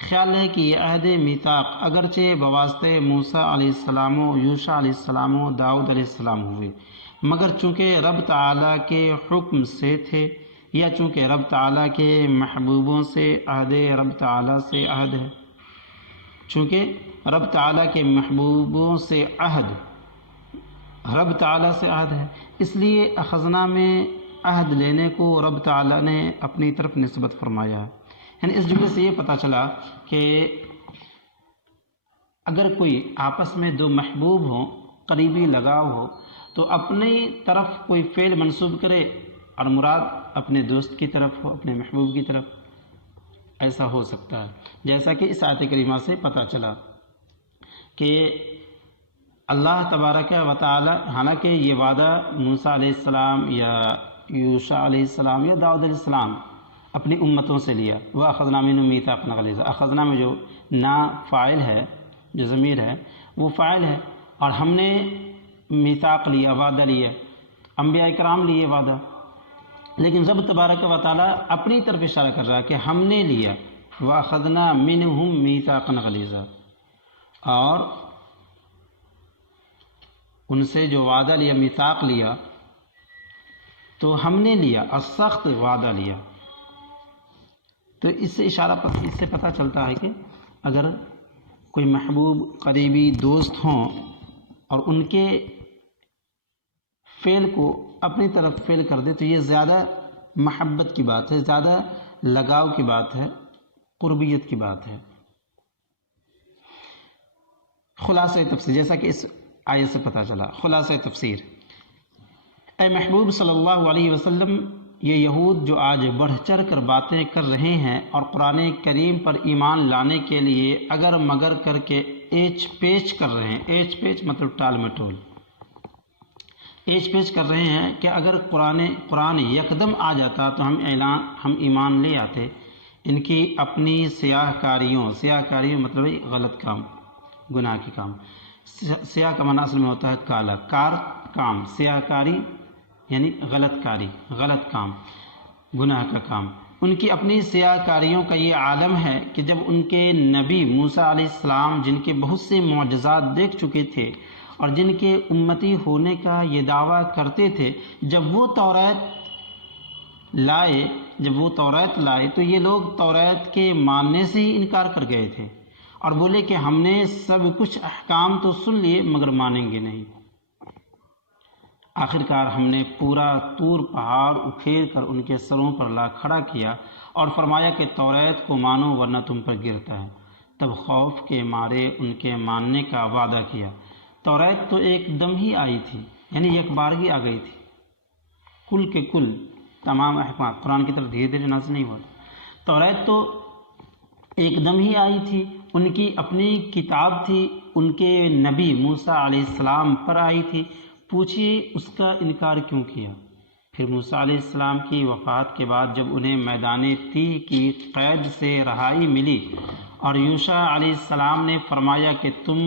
خیال ہے کہ یہ عہد میثاق اگرچہ بواسطہ موسیٰ علیہ السلام و یوشع علیہ السلام و داؤد علیہ السلام ہوئے، مگر چونکہ رب تعالیٰ کے حکم سے تھے، یا چونکہ رب تعالیٰ کے محبوبوں سے عہد رب تعالیٰ سے عہد ہے، چونکہ رب تعالیٰ کے محبوبوں سے عہد رب تعالیٰ سے عہد ہے، اس لیے اخذنا میں عہد لینے کو رب تعالیٰ نے اپنی طرف نسبت فرمایا ہے۔ یعنی اس جملے سے یہ پتہ چلا کہ اگر کوئی آپس میں دو محبوب ہوں، قریبی لگاؤ ہو، تو اپنی طرف کوئی فعل منسوب کرے اور مراد اپنے دوست کی طرف ہو، اپنے محبوب کی طرف، ایسا ہو سکتا ہے، جیسا کہ اس آیت کریمہ سے پتہ چلا کہ اللہ تبارک و تعالی، حالانکہ یہ وعدہ موسیٰ علیہ السلام یا یوشع علیہ السلام یا داؤد علیہ السلام اپنی امتوں سے لیا، وہ اخذنا منہم میثاقا غلیظا، اخذنا میں جو نا فاعل ہے، جو ضمیر ہے وہ فاعل ہے، اور ہم نے میثاق لیا، وعدہ لیا، انبیاء کرام لیے وعدہ، لیکن رب تبارک و تعالیٰ اپنی طرف اشارہ کر رہا ہے کہ ہم نے لیا، وَأَخَذْنَا مِنْهُمْ مِيثَاقًا غَلِيظًا، اور ان سے جو وعدہ لیا، میثاق لیا، تو ہم نے لیا اور سخت وعدہ لیا۔ تو اس سے اس سے پتہ چلتا ہے کہ اگر کوئی محبوب قریبی دوست ہوں اور ان کے فعل کو اپنی طرف فعل کر دے تو یہ زیادہ محبت کی بات ہے، زیادہ لگاؤ کی بات ہے، قربیت کی بات ہے۔ خلاصہ تفسیر، جیسا کہ اس آیت سے پتہ چلا، خلاصہ تفسیر: اے محبوب صلی اللہ علیہ وسلم، یہ یہود جو آج بڑھ چڑھ کر باتیں کر رہے ہیں اور قرآن کریم پر ایمان لانے کے لیے اگر مگر کر کے ایچ پیچ کر رہے ہیں، ایچ پیچ مطلب ٹال مٹول، ایچ پیچ کر رہے ہیں کہ اگر قرآن یکدم آ جاتا تو ہم ایمان لے آتے، ان کی اپنی سیاہ کاریوں مطلب غلط کام، گناہ کے کام، سیاہ کا معنی اصل میں ہوتا ہے کالا، کام، سیاہ کاری یعنی غلط کاری، غلط کام، گناہ کا کام، ان کی اپنی سیاہ کاریوں کا یہ عالم ہے کہ جب ان کے نبی موسیٰ علیہ السلام، جن کے بہت سے معجزات دیکھ چکے تھے اور جن کے امتی ہونے کا یہ دعویٰ کرتے تھے، جب وہ توریت لائے تو یہ لوگ توریت کے ماننے سے ہی انکار کر گئے تھے اور بولے کہ ہم نے سب کچھ احکام تو سن لیے مگر مانیں گے نہیں۔ آخرکار ہم نے پورا طور پہاڑ اکھیڑ کر ان کے سروں پر لا کھڑا کیا اور فرمایا کہ توریت کو مانو ورنہ تم پر گرتا ہے۔ تب خوف کے مارے ان کے ماننے کا وعدہ کیا۔ توریت تو ایک دم ہی آئی تھی، یعنی ایک بارگی آ گئی تھی، کل کے کل تمام احکامات قرآن کی طرف دھیرے دھیرے نازل نہیں ہوا۔ توریت تو ایک دم ہی آئی تھی، ان کی اپنی کتاب تھی، ان کے نبی موسیٰ علیہ السلام پر آئی تھی، پوچھیے اس کا انکار کیوں کیا؟ پھر موسیٰ علیہ السلام کی وفات کے بعد جب انہیں میدان تیہ کی قید سے رہائی ملی اور یوشع علیہ السلام نے فرمایا کہ تم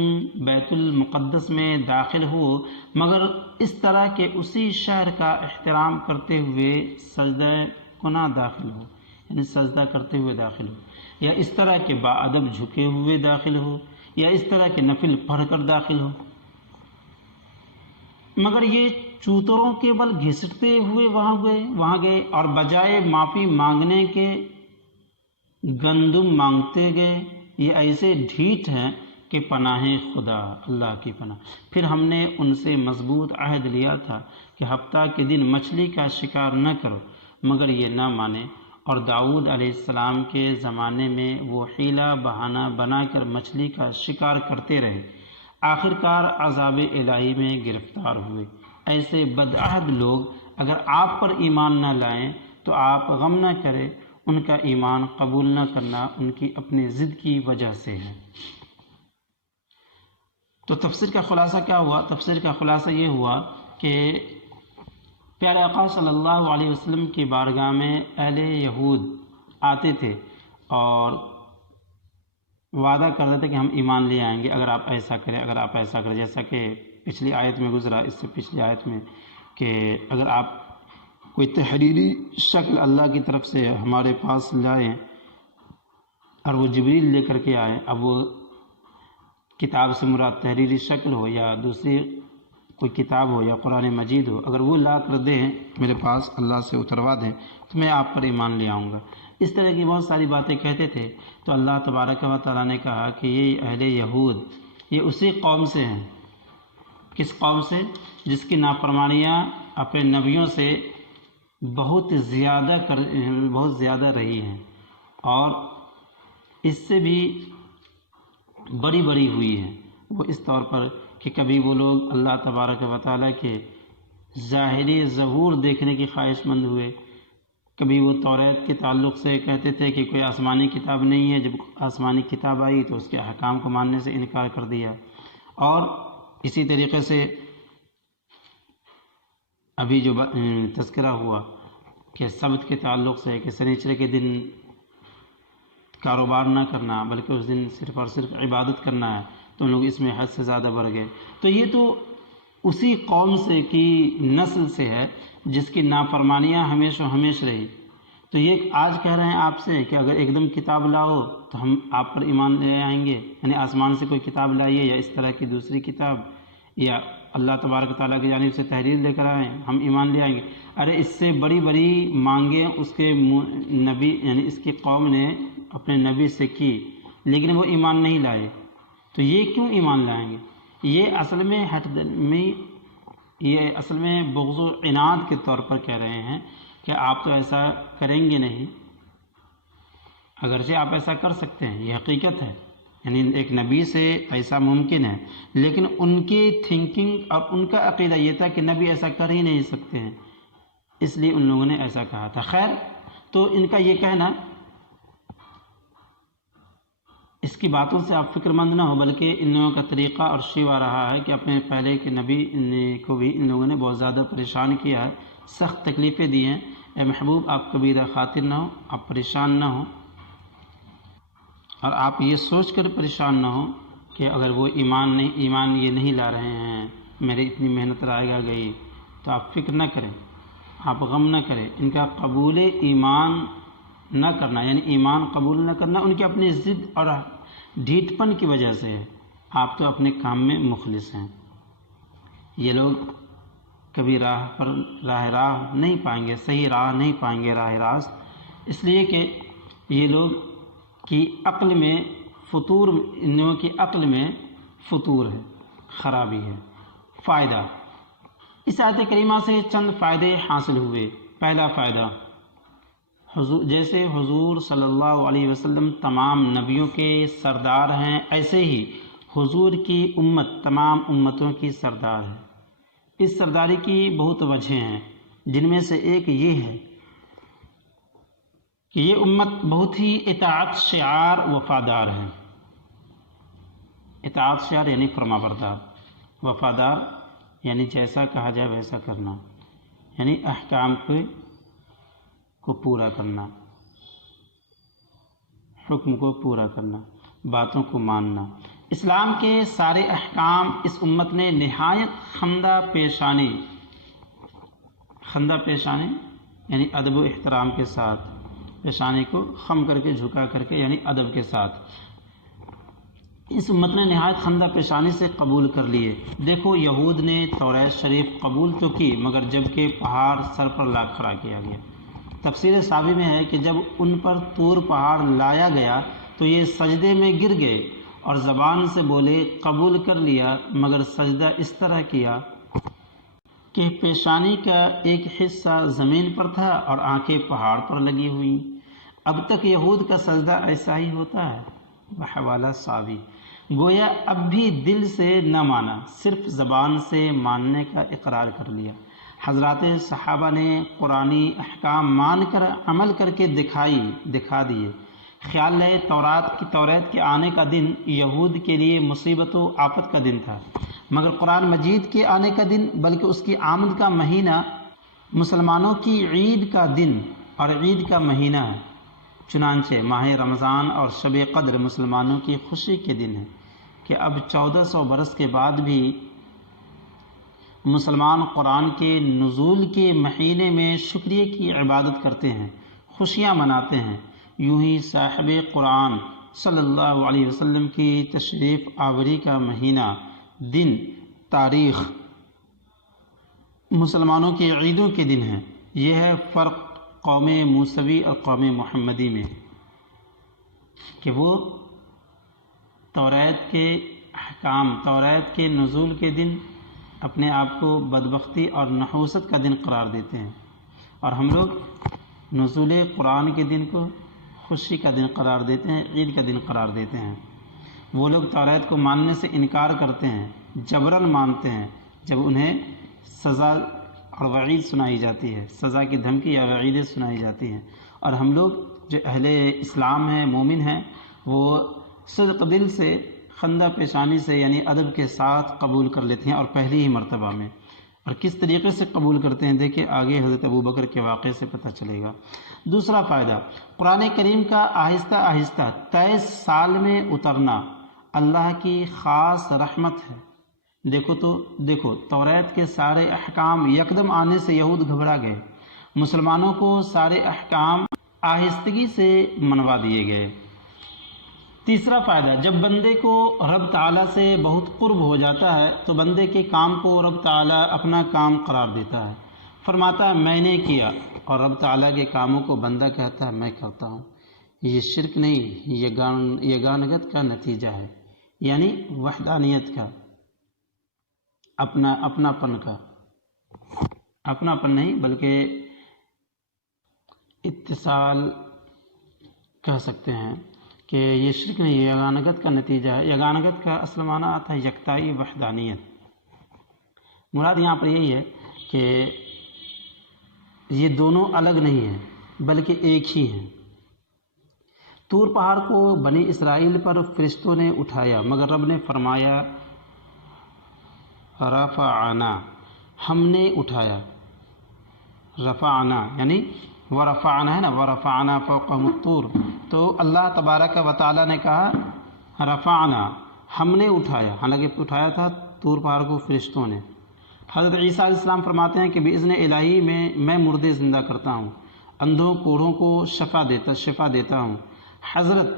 بیت المقدس میں داخل ہو مگر اس طرح کہ اسی شہر کا احترام کرتے ہوئے سجدہ کنا داخل ہو، یعنی سجدہ کرتے ہوئے داخل ہو، یا اس طرح کے باادب جھکے ہوئے داخل ہو، یا اس طرح کے نفل پڑھ کر داخل ہو، مگر یہ چوتروں کے بل گھسٹتے ہوئے وہاں گئے اور بجائے معافی مانگنے کے گندم مانگتے گئے۔ یہ ایسے ڈھیٹ ہیں کہ پناہ خدا، اللہ کی پناہ۔ پھر ہم نے ان سے مضبوط عہد لیا تھا کہ ہفتہ کے دن مچھلی کا شکار نہ کرو، مگر یہ نہ مانے، اور داؤد علیہ السلام کے زمانے میں وہ حیلہ بہانہ بنا کر مچھلی کا شکار کرتے رہے، آخر کار عذاب الہی میں گرفتار ہوئے۔ ایسے بدعہد لوگ اگر آپ پر ایمان نہ لائیں تو آپ غم نہ کریں، ان کا ایمان قبول نہ کرنا ان کی اپنی ضد کی وجہ سے ہے۔ تو تفسیر کا خلاصہ کیا ہوا؟ تفسیر کا خلاصہ یہ ہوا کہ پیارے آقا صلی اللہ علیہ وسلم کی بارگاہ میں اہل یہود آتے تھے اور وعدہ کرتے تھے کہ ہم ایمان لے آئیں گے اگر آپ ایسا کریں، اگر آپ ایسا کریں، جیسا کہ پچھلی آیت میں گزرا، اس سے پچھلی آیت میں، کہ اگر آپ کوئی تحریری شکل اللہ کی طرف سے ہمارے پاس لائیں اور وہ جبریل لے کر کے آئیں، اب وہ کتاب سے مراد تحریری شکل ہو یا دوسری کوئی کتاب ہو یا قرآن مجید ہو، اگر وہ لا کر دیں میرے پاس، اللہ سے اتروا دیں، تو میں آپ پر ایمان لے آؤں گا۔ اس طرح کی بہت ساری باتیں کہتے تھے۔ تو اللہ تبارک و تعالیٰ نے کہا کہ یہ اہل یہود یہ اسی قوم سے ہیں۔ کس قوم سے؟ جس کی نافرمانیاں اپنے نبیوں سے بہت زیادہ رہی ہیں، اور اس سے بھی بڑی ہوئی ہیں۔ وہ اس طور پر کہ کبھی وہ لوگ اللہ تبارک و تعالیٰ کے ظاہری ظہور دیکھنے کی خواہش مند ہوئے، کبھی وہ توریت کے تعلق سے کہتے تھے کہ کوئی آسمانی کتاب نہیں ہے، جب آسمانی کتاب آئی تو اس کے احکام کو ماننے سے انکار کر دیا۔ اور اسی طریقے سے ابھی جو تذکرہ ہوا کہ سبت کے تعلق سے کہ سنیچر کے دن کاروبار نہ کرنا بلکہ اس دن صرف اور صرف عبادت کرنا ہے، تو لوگ اس میں حد سے زیادہ بڑھ گئے۔ تو یہ تو اسی قوم سے کی نسل سے ہے جس کی نافرمانیاں ہمیشہ رہی۔ تو یہ آج کہہ رہے ہیں آپ سے کہ اگر ایک دم کتاب لاؤ تو ہم آپ پر ایمان لے آئیں گے، یعنی آسمان سے کوئی کتاب لائیے یا اس طرح کی دوسری کتاب، یا اللہ تبارک تعالیٰ کی جانب سے تحریر لے کر آئیں، ہم ایمان لے آئیں گے۔ ارے اس سے بڑی مانگیں اس کے نبی یعنی اس کی قوم نے اپنے نبی سے کی، لیکن وہ ایمان نہیں لائے، تو یہ کیوں ایمان لائیں گے؟ یہ اصل میں بغض و عناد کے طور پر کہہ رہے ہیں کہ آپ تو ایسا کریں گے نہیں، اگرچہ آپ ایسا کر سکتے ہیں، یہ حقیقت ہے، یعنی ایک نبی سے ایسا ممکن ہے، لیکن ان کی تھنکنگ اور ان کا عقیدہ یہ تھا کہ نبی ایسا کر ہی نہیں سکتے ہیں، اس لیے ان لوگوں نے ایسا کہا تھا۔ خیر، تو ان کا یہ کہنا اس کی باتوں سے آپ فکر مند نہ ہو، بلکہ ان لوگوں کا طریقہ اور شیوہ رہا ہے کہ اپنے پہلے کے نبی کو بھی ان لوگوں نے بہت زیادہ پریشان کیا ہے، سخت تکلیفیں دی ہیں۔ اے محبوب، آپ کبیرہ خاطر نہ ہو، آپ پریشان نہ ہو، اور آپ یہ سوچ کر پریشان نہ ہو کہ اگر وہ ایمان یہ نہیں لا رہے ہیں، میری اتنی محنت رائے گئی، تو آپ فکر نہ کریں، آپ غم نہ کریں۔ ان کا قبول ایمان نہ کرنا یعنی ایمان قبول نہ کرنا ان کی اپنی ضد اور ڈھیٹ پن کی وجہ سے ہے، آپ تو اپنے کام میں مخلص ہیں۔ یہ لوگ کبھی راہ نہیں پائیں گے، صحیح راہ نہیں پائیں گے، راہ راست، اس لیے کہ یہ لوگ کی عقل میں فطور، ان لوگوں کی عقل میں فطور ہے، خرابی ہے۔ فائدہ، اس آیت کریمہ سے چند فائدے حاصل ہوئے۔ پہلا فائدہ، جیسے حضور صلی اللہ علیہ وسلم تمام نبیوں کے سردار ہیں، ایسے ہی حضور کی امت تمام امتوں کی سردار ہے۔ اس سرداری کی بہت وجہیں ہیں، جن میں سے ایک یہ ہے کہ یہ امت بہت ہی اطاعت شعار وفادار ہے۔ اطاعت شعار یعنی فرما بردار، وفادار یعنی جیسا کہا جائے ویسا کرنا، یعنی احکام کو پورا کرنا، حکم کو پورا کرنا، باتوں کو ماننا۔ اسلام کے سارے احکام اس امت نے نہایت خندہ پیشانی یعنی ادب و احترام کے ساتھ، پیشانی کو خم کر کے جھکا کر کے یعنی ادب کے ساتھ، اس امت نے نہایت خندہ پیشانی سے قبول کر لیے۔ دیکھو، یہود نے توریت شریف قبول تو کی، مگر جب کہ پہاڑ سر پر لا کھڑا کیا گیا، تفسیر سابی میں ہے کہ جب ان پر طور پہاڑ لایا گیا تو یہ سجدے میں گر گئے اور زبان سے بولے قبول کر لیا، مگر سجدہ اس طرح کیا کہ پیشانی کا ایک حصہ زمین پر تھا اور آنکھیں پہاڑ پر لگی ہوئیں۔ اب تک یہود کا سجدہ ایسا ہی ہوتا ہے۔ بحوالہ ساوی، گویا اب بھی دل سے نہ مانا، صرف زبان سے ماننے کا اقرار کر لیا۔ حضرات صحابہ نے قرآنی احکام مان کر عمل کر کے دکھا دیے۔ خیال ہے توریت کے آنے کا دن یہود کے لیے مصیبت و آفت کا دن تھا، مگر قرآن مجید کے آنے کا دن بلکہ اس کی آمد کا مہینہ مسلمانوں کی عید کا دن اور عید کا مہینہ ہے۔ چنانچہ ماہ رمضان اور شب قدر مسلمانوں کی خوشی کے دن ہے کہ اب 1400 برس کے بعد بھی مسلمان قرآن کے نزول کے مہینے میں شکریہ کی عبادت کرتے ہیں، خوشیاں مناتے ہیں۔ یوں ہی صاحب قرآن صلی اللہ علیہ وسلم کی تشریف آوری کا مہینہ، دن، تاریخ مسلمانوں کی عیدوں کے دن ہے۔ یہ ہے فرق قوم موسوی اور قوم محمدی میں کہ وہ توریت کے احکام، توریت کے نزول کے دن اپنے آپ کو بدبختی اور نحوست کا دن قرار دیتے ہیں، اور ہم لوگ نزول قرآن کے دن کو خوشی کا دن قرار دیتے ہیں، عید کا دن قرار دیتے ہیں۔ وہ لوگ توریت کو ماننے سے انکار کرتے ہیں، جبراً مانتے ہیں جب انہیں سزا اور وعید سنائی جاتی ہے، سزا کی دھمکی یا وعیدیں سنائی جاتی ہیں، اور ہم لوگ جو اہل اسلام ہیں، مومن ہیں، وہ صدق دل سے، خندہ پیشانی سے، یعنی ادب کے ساتھ قبول کر لیتے ہیں، اور پہلی ہی مرتبہ میں۔ اور کس طریقے سے قبول کرتے ہیں دیکھیں آگے حضرت ابوبکر کے واقعے سے پتہ چلے گا۔ دوسرا فائدہ، قرآن کریم کا آہستہ آہستہ 23 سال میں اترنا اللہ کی خاص رحمت ہے۔ دیکھو توریت کے سارے احکام یکدم آنے سے یہود گھبرا گئے، مسلمانوں کو سارے احکام آہستگی سے منوا دیے گئے۔ تیسرا فائدہ، جب بندے کو رب تعالیٰ سے بہت قرب ہو جاتا ہے تو بندے کے کام کو رب تعالیٰ اپنا کام قرار دیتا ہے، فرماتا ہے میں نے کیا، اور رب تعالیٰ کے کاموں کو بندہ کہتا ہے میں کرتا ہوں۔ یہ شرک نہیں، یہ گانگت کا نتیجہ ہے، یعنی وحدانیت کا، اپناپن کا، اپناپن نہیں بلکہ اتصال کہہ سکتے ہیں کہ یہ شرک نہیں، یہ یگانگت کا نتیجہ ہے۔ یگانگت کا اصل معنی آتا ہے یکتائی، وحدانیت۔ مراد یہاں پر یہی ہے کہ یہ دونوں الگ نہیں ہیں بلکہ ایک ہی ہیں۔ طور پہاڑ کو بنی اسرائیل پر فرشتوں نے اٹھایا، مگر رب نے فرمایا رفعنا، ہم نے اٹھایا۔ رفعنا یعنی ورفعنا ہے نا، ورفعنا فوقهم الطور، تو اللہ تبارک و تعالیٰ نے کہا رفعنا، ہم نے اٹھایا، حالانکہ اٹھایا تھا طور پہاڑ کو فرشتوں نے۔ حضرت عیسیٰ علیہ السلام فرماتے ہیں کہ بإذن الہی میں مردے زندہ کرتا ہوں، اندھوں کوڑوں کو شفا دیتا ہوں۔ حضرت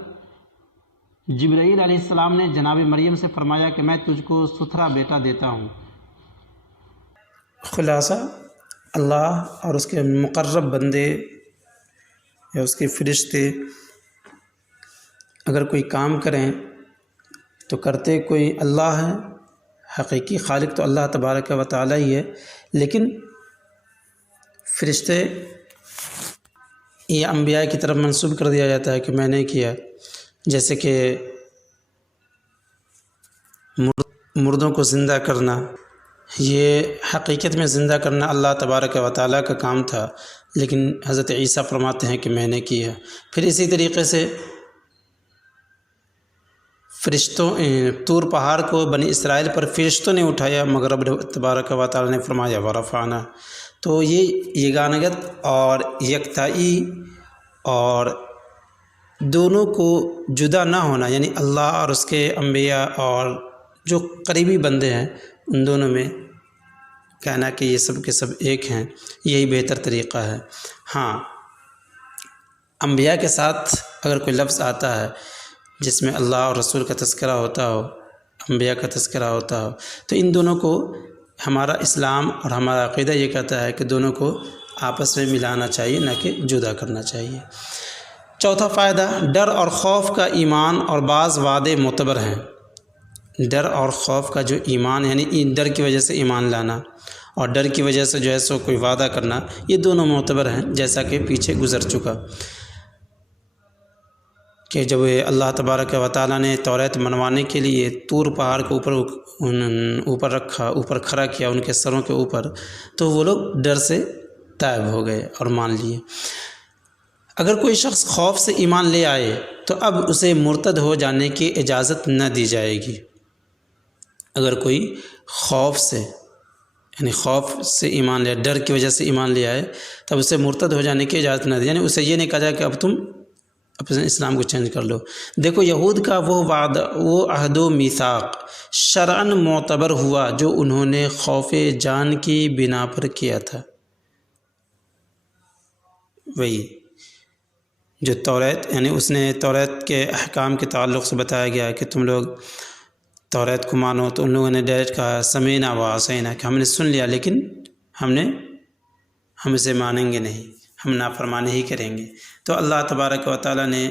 جبرائیل علیہ السلام نے جناب مریم سے فرمایا کہ میں تجھ کو ستھرا بیٹا دیتا ہوں۔ خلاصہ، اللہ اور اس کے مقرب بندے یا اس کے فرشتے اگر کوئی کام کریں تو کرتے کوئی اللہ ہے، حقیقی خالق تو اللہ تبارک و تعالیٰ ہی ہے، لیکن فرشتے یہ انبیاء کی طرف منسوب کر دیا جاتا ہے کہ میں نے کیا، جیسے کہ مردوں کو زندہ کرنا، یہ حقیقت میں زندہ کرنا اللہ تبارک و تعالیٰ کا کام تھا، لیکن حضرت عیسیٰ فرماتے ہیں کہ میں نے کیا۔ پھر اسی طریقے سے فرشتوں طور پہاڑ کو بنی اسرائیل پر فرشتوں نے اٹھایا، مگر رب تبارک و تعالیٰ نے فرمایا ورفعنا۔ تو یہ یگانگت اور یکتائی اور دونوں کو جدا نہ ہونا، یعنی اللہ اور اس کے انبیاء اور جو قریبی بندے ہیں ان دونوں میں کہنا کہ یہ سب کے سب ایک ہیں، یہی بہتر طریقہ ہے۔ ہاں، انبیاء کے ساتھ اگر کوئی لفظ آتا ہے جس میں اللہ اور رسول کا تذکرہ ہوتا ہو، انبیاء کا تذکرہ ہوتا ہو، تو ان دونوں کو ہمارا اسلام اور ہمارا عقیدہ یہ کہتا ہے کہ دونوں کو آپس میں ملانا چاہیے، نہ کہ جدا کرنا چاہیے۔ چوتھا فائدہ، ڈر اور خوف کا ایمان اور بعض وعدے معتبر ہیں۔ ڈر اور خوف کا جو ایمان، یعنی ڈر کی وجہ سے ایمان لانا اور ڈر کی وجہ سے جو ہے سو کوئی وعدہ کرنا، یہ دونوں معتبر ہیں، جیسا کہ پیچھے گزر چکا کہ جب اللہ تبارک و تعالیٰ نے توریت منوانے کے لیے طور پہاڑ کو اوپر رکھا، اوپر کھڑا کیا ان کے سروں کے اوپر، تو وہ لوگ ڈر سے تائب ہو گئے اور مان لیے۔ اگر کوئی شخص خوف سے ایمان لے آئے تو اب اسے مرتد ہو جانے کی اجازت نہ دی جائے گی۔ اگر کوئی خوف سے، یعنی خوف سے ایمان لے، ڈر کی وجہ سے ایمان لے آئے، تب اسے مرتد ہو جانے کی اجازت نہ دی، یعنی اسے یہ نہیں کہا جائے کہ اب تم اپنے اسلام کو چینج کر لو۔ دیکھو یہود کا وہ وعدہ، وہ عہد و میثاق شرعاً معتبر ہوا جو انہوں نے خوف جان کی بنا پر کیا تھا۔ وہی جو توریت، یعنی اس نے توریت کے احکام کے تعلق سے بتایا گیا کہ تم لوگ توریت کو مانو، تو ان لوگوں نے ڈائریکٹ کہا سمینا و عصینا، کہ ہم نے سن لیا لیکن ہم اسے مانیں گے نہیں، ہم نافرمانی ہی کریں گے۔ تو اللہ تبارک و تعالیٰ نے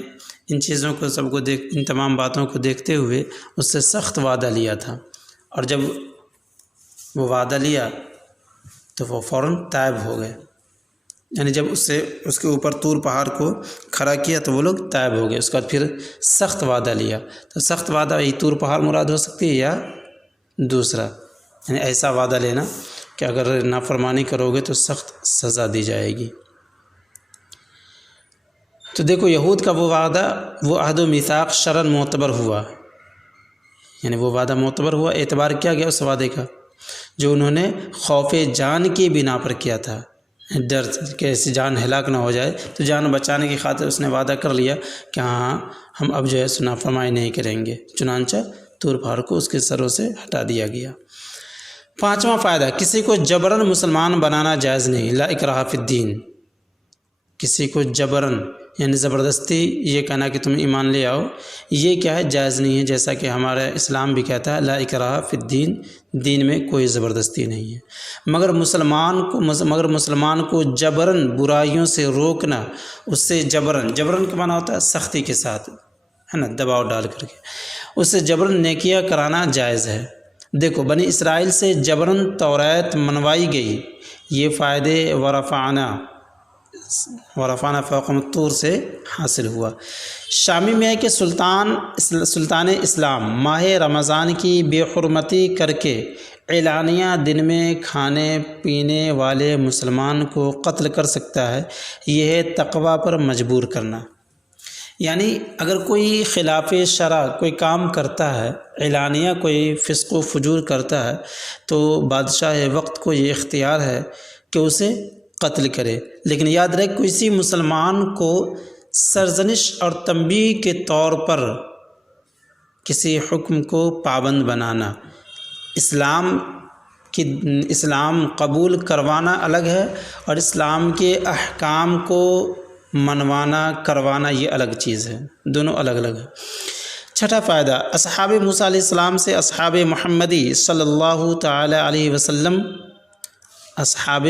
ان چیزوں کو سب کو ان تمام باتوں کو دیکھتے ہوئے اس سے سخت وعدہ لیا تھا، اور جب وہ وعدہ لیا تو وہ فوراً تائب ہو گئے، یعنی جب اس کے اوپر طور پہاڑ کو کھڑا کیا تو وہ لوگ تائب ہو گئے۔ اس کے بعد پھر سخت وعدہ لیا، تو سخت وعدہ یہ طور پہاڑ مراد ہو سکتی ہے یا دوسرا، یعنی ایسا وعدہ لینا کہ اگر نافرمانی کرو گے تو سخت سزا دی جائے گی۔ تو دیکھو یہود کا وہ وعدہ، وہ عہد و میثاق شرعاً معتبر ہوا، یعنی وہ وعدہ معتبر ہوا، اعتبار کیا گیا اس وعدے کا جو انہوں نے خوف جان کی بنا پر کیا تھا، ڈر کہ ایسی جان ہلاک نہ ہو جائے، تو جان بچانے کی خاطر اس نے وعدہ کر لیا کہ ہاں ہم اب جو ہے نافرمانی نہیں کریں گے، چنانچہ طور پہاڑ کو اس کے سروں سے ہٹا دیا گیا۔ پانچواں فائدہ، کسی کو جبراً مسلمان بنانا جائز نہیں، لا اکراہ فی الدین۔ کسی کو جبراً یعنی زبردستی یہ کہنا کہ تم ایمان لے آؤ، یہ کیا ہے، جائز نہیں ہے، جیسا کہ ہمارا اسلام بھی کہتا ہے لا اکراہ فی الدین، دین میں کوئی زبردستی نہیں ہے۔ مگر مسلمان کو جبراً برائیوں سے روکنا، اس سے جبراً کا معنی ہوتا ہے سختی کے ساتھ، ہے نا، دباؤ ڈال کر کے، اس سے جبراً نیکیاں کرانا جائز ہے۔ دیکھو بنی اسرائیل سے جبراً توریت منوائی گئی، یہ فائدے ورفعنا فوقہم الطور سے حاصل ہوا۔ شامی میں ہے کہ سلطان اسلام ماہ رمضان کی بے حرمتی کر کے اعلانیہ دن میں کھانے پینے والے مسلمان کو قتل کر سکتا ہے، یہ ہے تقوی پر مجبور کرنا۔ یعنی اگر کوئی خلاف شرع کوئی کام کرتا ہے، اعلانیہ کوئی فسق و فجور کرتا ہے، تو بادشاہ وقت کو یہ اختیار ہے کہ اسے قتل کرے، لیکن یاد رکھ کسی مسلمان کو سرزنش اور تنبیہ کے طور پر کسی حکم کو پابند بنانا، اسلام قبول کروانا الگ ہے، اور اسلام کے احکام کو منوانا کروانا یہ الگ چیز ہے، دونوں الگ الگ ہے۔ چھٹا فائدہ، اصحاب موسیٰ علیہ السلام سے اصحاب محمدی صلی اللہ تعالی علیہ وسلم، اصحاب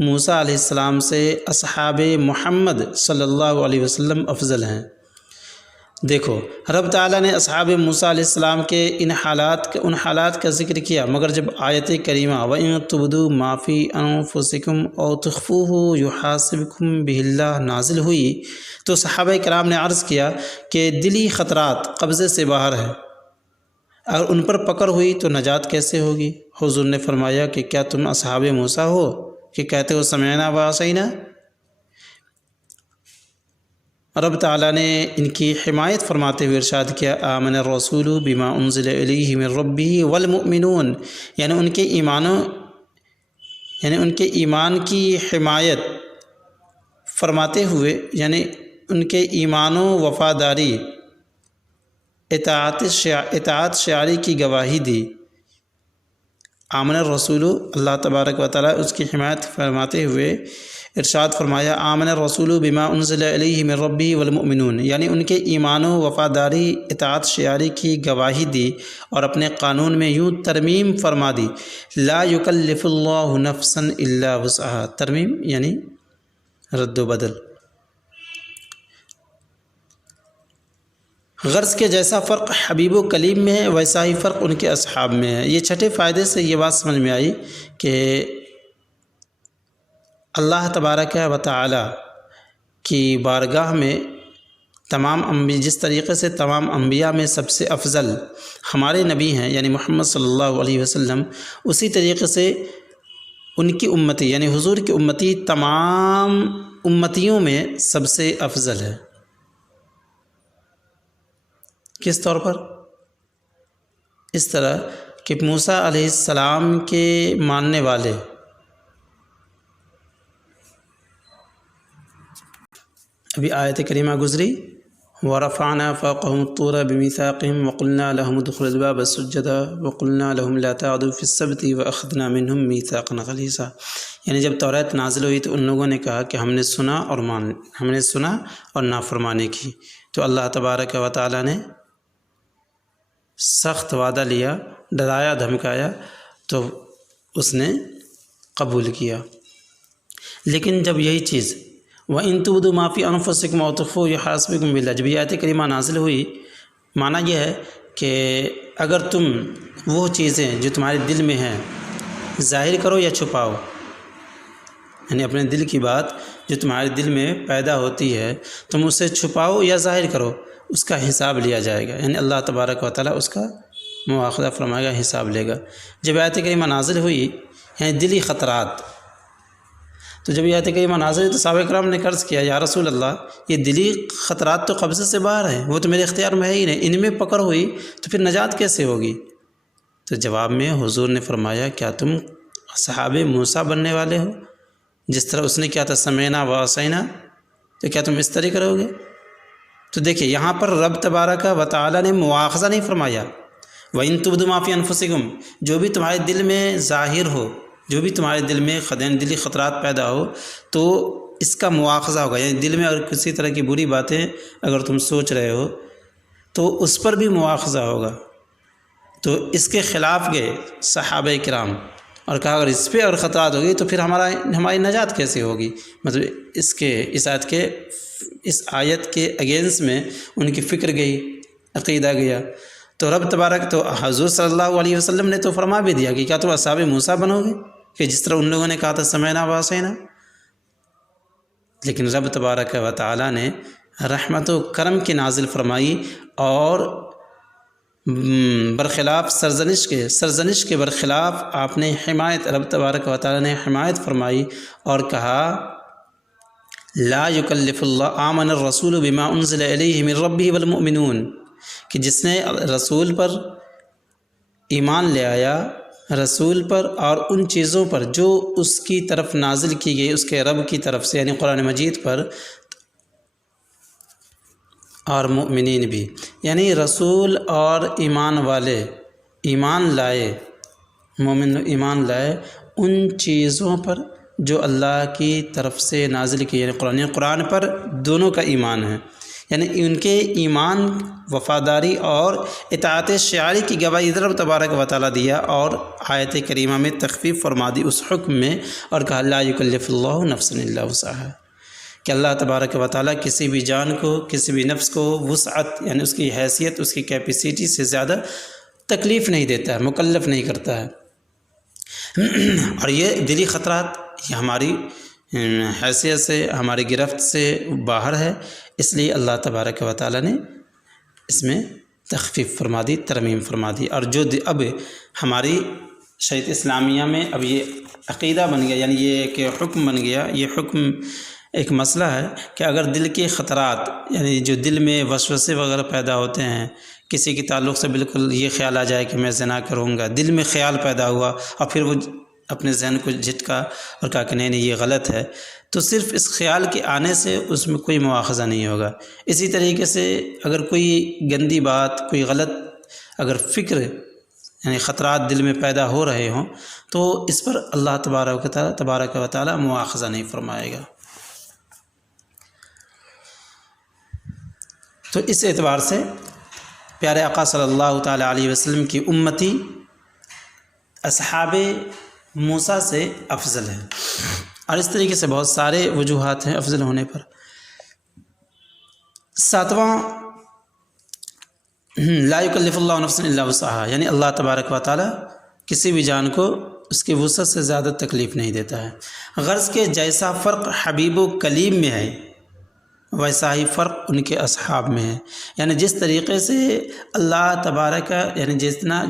موسیٰ علیہ السلام سے اصحاب محمد صلی اللہ علیہ وسلم افضل ہیں۔ دیکھو رب تعالیٰ نے اصحاب موسیٰ علیہ السلام کے ان حالات کا ذکر کیا، مگر جب آیت کریمہ وَإِن تُبْدُوا مَا فِي أَنفُسِكُمْ أَوْ تُخْفُوهُ يُحَاسِبْكُمْ بِهِ اللَّهُ نازل ہوئی تو صحابہ کرام نے عرض کیا کہ دلی خطرات قبضے سے باہر ہے، اگر ان پر پکڑ ہوئی تو نجات کیسے ہوگی؟ حضور نے فرمایا کہ کیا تم اصحاب موسیٰ ہو کہ کہتے ہو سمعنا و عصینا؟ رب تعالیٰ نے ان کی حمایت فرماتے ہوئے ارشاد کیا آمن الرسول بما انزل الیہ من ربہ والمؤمنون، یعنی ان کے ایمان کی حمایت فرماتے ہوئے، یعنی ان کے ایمان و وفاداری، اطاعت شعاری کی گواہی دی۔ آمن الرسول، اللہ تبارک و تعالیٰ اس کی حمایت فرماتے ہوئے ارشاد فرمایا آمن الرسول بما انزل الیہ من ربہ والمؤمنون، یعنی ان کے ایمان و وفاداری، اطاعت شعاری کی گواہی دی اور اپنے قانون میں یوں ترمیم فرما دی، لا یکلف اللہ نفسا الا وسعہا، ترمیم یعنی رد و بدل، غرض کے جیسا فرق حبیب و کلیم میں ہے ویسا ہی فرق ان کے اصحاب میں ہے۔ یہ چھٹے فائدے سے یہ بات سمجھ میں آئی کہ اللہ تبارک و تعالی کی بارگاہ میں تمام انبیاء، جس طریقے سے تمام انبیاء میں سب سے افضل ہمارے نبی ہیں یعنی محمد صلی اللہ علیہ وسلم، اسی طریقے سے ان کی امتی یعنی حضور کی امتی تمام امتیوں میں سب سے افضل ہے۔ کس طور پر؟ اس طرح کہ موسیٰ علیہ السلام کے ماننے والے ابھی آیت کریمہ گزری، وَرَفَعْنَا فَوْقَهُمُ الطُّورَ بِمِيثَاقِهِمْ وَقُلْنَا لَهُمُ ادْخُلُوا الْبَابَ سُجَّدًا وَقُلْنَا لَهُمْ لَا تَعْدُوا فِي السَّبْتِ وَأَخَذْنَا مِنْهُمْ مِيثَاقًا غَلِيظًا۔ یعنی جب توریت نازل ہوئی تو ان لوگوں نے کہا کہ ہم نے سنا اور نافرمانی کی، تو اللہ تبارک و تعالی نے سخت وعدہ لیا، ڈرایا دھمکایا، تو اس نے قبول کیا۔ لیکن جب یہی چیز وَإِن تُبْدُوا مَا فِي أَنفُسِكُمْ أَوْ تُخْفُوهُ يُحَاسِبْكُم بِاللَّهِ، جب یہ آیت کریمہ نازل ہوئی، معنی یہ ہے کہ اگر تم وہ چیزیں جو تمہارے دل میں ہیں ظاہر کرو یا چھپاؤ، یعنی اپنے دل کی بات جو تمہارے دل میں پیدا ہوتی ہے تم اسے چھپاؤ یا ظاہر کرو، اس کا حساب لیا جائے گا، یعنی اللہ تبارک و تعالیٰ اس کا مواخذہ فرمائے گا، حساب لے گا۔ جب آیت کریمہ نازل ہوئی یعنی دلی خطرات، تو جب یہ آیت کریمہ نازل ہوئی تو صحابہ کرام نے عرض کیا یا رسول اللہ یہ دلی خطرات تو قبضے سے باہر ہیں، وہ تو میرے اختیار میں ہے ہی نہیں، ان میں پکڑ ہوئی تو پھر نجات کیسے ہوگی؟ تو جواب میں حضور نے فرمایا کیا تم صحابہ موسیٰ بننے والے ہو؟ جس طرح اس نے کیا تھا سمعنا و عصینا، تو کیا تم اس طرح کرو گے؟ تو دیکھیں یہاں پر رب تبارک و تعالی نے مواخذہ نہیں فرمایا، وَإِن تُبْدُوا مَا فِي أَنفُسِكُمْ، جو بھی تمہارے دل میں ظاہر ہو، جو بھی تمہارے دل میں دلی خطرات پیدا ہو تو اس کا مواخذہ ہوگا، یعنی دل میں اگر کسی طرح کی بری باتیں اگر تم سوچ رہے ہو تو اس پر بھی مواخذہ ہوگا۔ تو اس کے خلاف گئے صحابہ کرام اور کہا اگر اس پہ اور خطرات ہوگی تو پھر ہماری نجات کیسے ہوگی؟ مطلب اس آیت کے اگینسٹ میں ان کی فکر گئی، عقیدہ گیا۔ تو رب تبارک تو حضور صلی اللہ علیہ وسلم نے تو فرما بھی دیا کہ کیا تم اصحاب موسیٰ بنو گے، کہ جس طرح ان لوگوں نے کہا تھا سمعنا و عصینا۔ لیکن رب تبارک و تعالی نے رحمت و کرم کی نازل فرمائی اور برخلاف سرزنش کے برخلاف آپ نے حمایت، رب تبارک و تعالی نے حمایت فرمائی اور کہا لا یکلف اللہ آمن الرسول بما انزل الیہ من ربہ والمؤمنون، کہ جس نے رسول پر ایمان لے آیا، رسول پر اور ان چیزوں پر جو اس کی طرف نازل کی گئی اس کے رب کی طرف سے، یعنی قرآن مجید پر، اور مؤمنین بھی، یعنی رسول اور ایمان والے ایمان لائے، مومن ایمان لائے ان چیزوں پر جو اللہ کی طرف سے نازل کی، یعنی قرآن پر دونوں کا ایمان ہے، یعنی ان کے ایمان، وفاداری اور اطاعت شعاری کی گواہی رب تبارک و تعالیٰ دیا، اور آیت کریمہ میں تخفیف فرما دی اس حکم میں اور کہا لا یکلف اللہ نفسا الا وسعها، کہ اللہ تبارک و تعالیٰ کسی بھی جان کو، کسی بھی نفس کو وسعت یعنی اس کی حیثیت، اس کی کیپیسٹی سے زیادہ تکلیف نہیں دیتا ہے، مکلف نہیں کرتا ہے۔ اور یہ دلی خطرات یہ ہماری حیثیت سے، ہماری گرفت سے باہر ہے، اس لیے اللہ تبارک و تعالیٰ نے اس میں تخفیف فرما دی، ترمیم فرما دی، اور جو اب ہماری شریعت اسلامیہ میں اب یہ عقیدہ بن گیا، یعنی یہ کہ حکم بن گیا، یہ حکم ایک مسئلہ ہے کہ اگر دل کے خطرات یعنی جو دل میں وسوسے وغیرہ پیدا ہوتے ہیں، کسی کے تعلق سے بالکل یہ خیال آ جائے کہ میں زنا کروں گا، دل میں خیال پیدا ہوا اور پھر وہ اپنے ذہن کو جھٹکا اور کہا کہ نہیں یہ غلط ہے، تو صرف اس خیال کے آنے سے اس میں کوئی مواخذہ نہیں ہوگا۔ اسی طریقے سے اگر کوئی گندی بات، کوئی غلط اگر فکر یعنی خطرات دل میں پیدا ہو رہے ہوں تو اس پر اللہ تبارک و تعالی مواخذہ نہیں فرمائے گا۔ تو اس اعتبار سے پیارے آقا صلی اللہ تعالی علیہ وسلم کی امتی اصحاب موسیٰ سے افضل ہے، اور اس طریقے سے بہت سارے وجوہات ہیں افضل ہونے پر۔ ساتواں لا یکلف اللہ نفسا الا وسعها، یعنی اللہ تبارک و تعالی کسی بھی جان کو اس کی وسعت سے زیادہ تکلیف نہیں دیتا ہے۔ غرض کہ جیسا فرق حبیب و کلیم میں ہے ویسا ہی فرق ان کے اصحاب میں ہے، یعنی جس طریقے سے اللہ تبارک، یعنی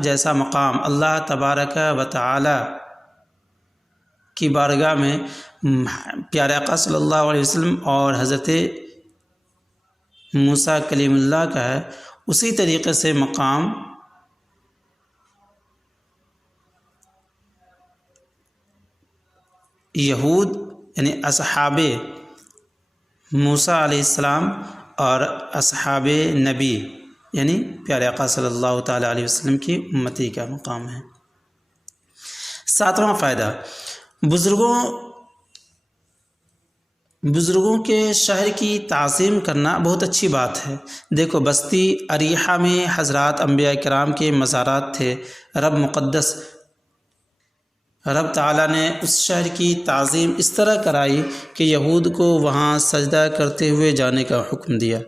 جیسا مقام اللہ تبارک و تعالی کی بارگاہ میں پیارے آقا صلی اللہ علیہ وسلم اور حضرت موسیٰ کلیم اللہ کا ہے، اسی طریقے سے مقام یہود یعنی اصحاب موسیٰ علیہ السلام اور اصحاب نبی یعنی پیارے آقا صلی اللہ تعالیٰ علیہ وسلم کی امتی کا مقام ہے۔ 7واں فائدہ، بزرگوں کے شہر کی تعظیم کرنا بہت اچھی بات ہے۔ دیکھو بستی اریحہ میں حضرات انبیاء کرام کے مزارات تھے، رب تعالیٰ نے اس شہر کی تعظیم اس طرح کرائی کہ یہود کو وہاں سجدہ کرتے ہوئے جانے کا حکم دیا۔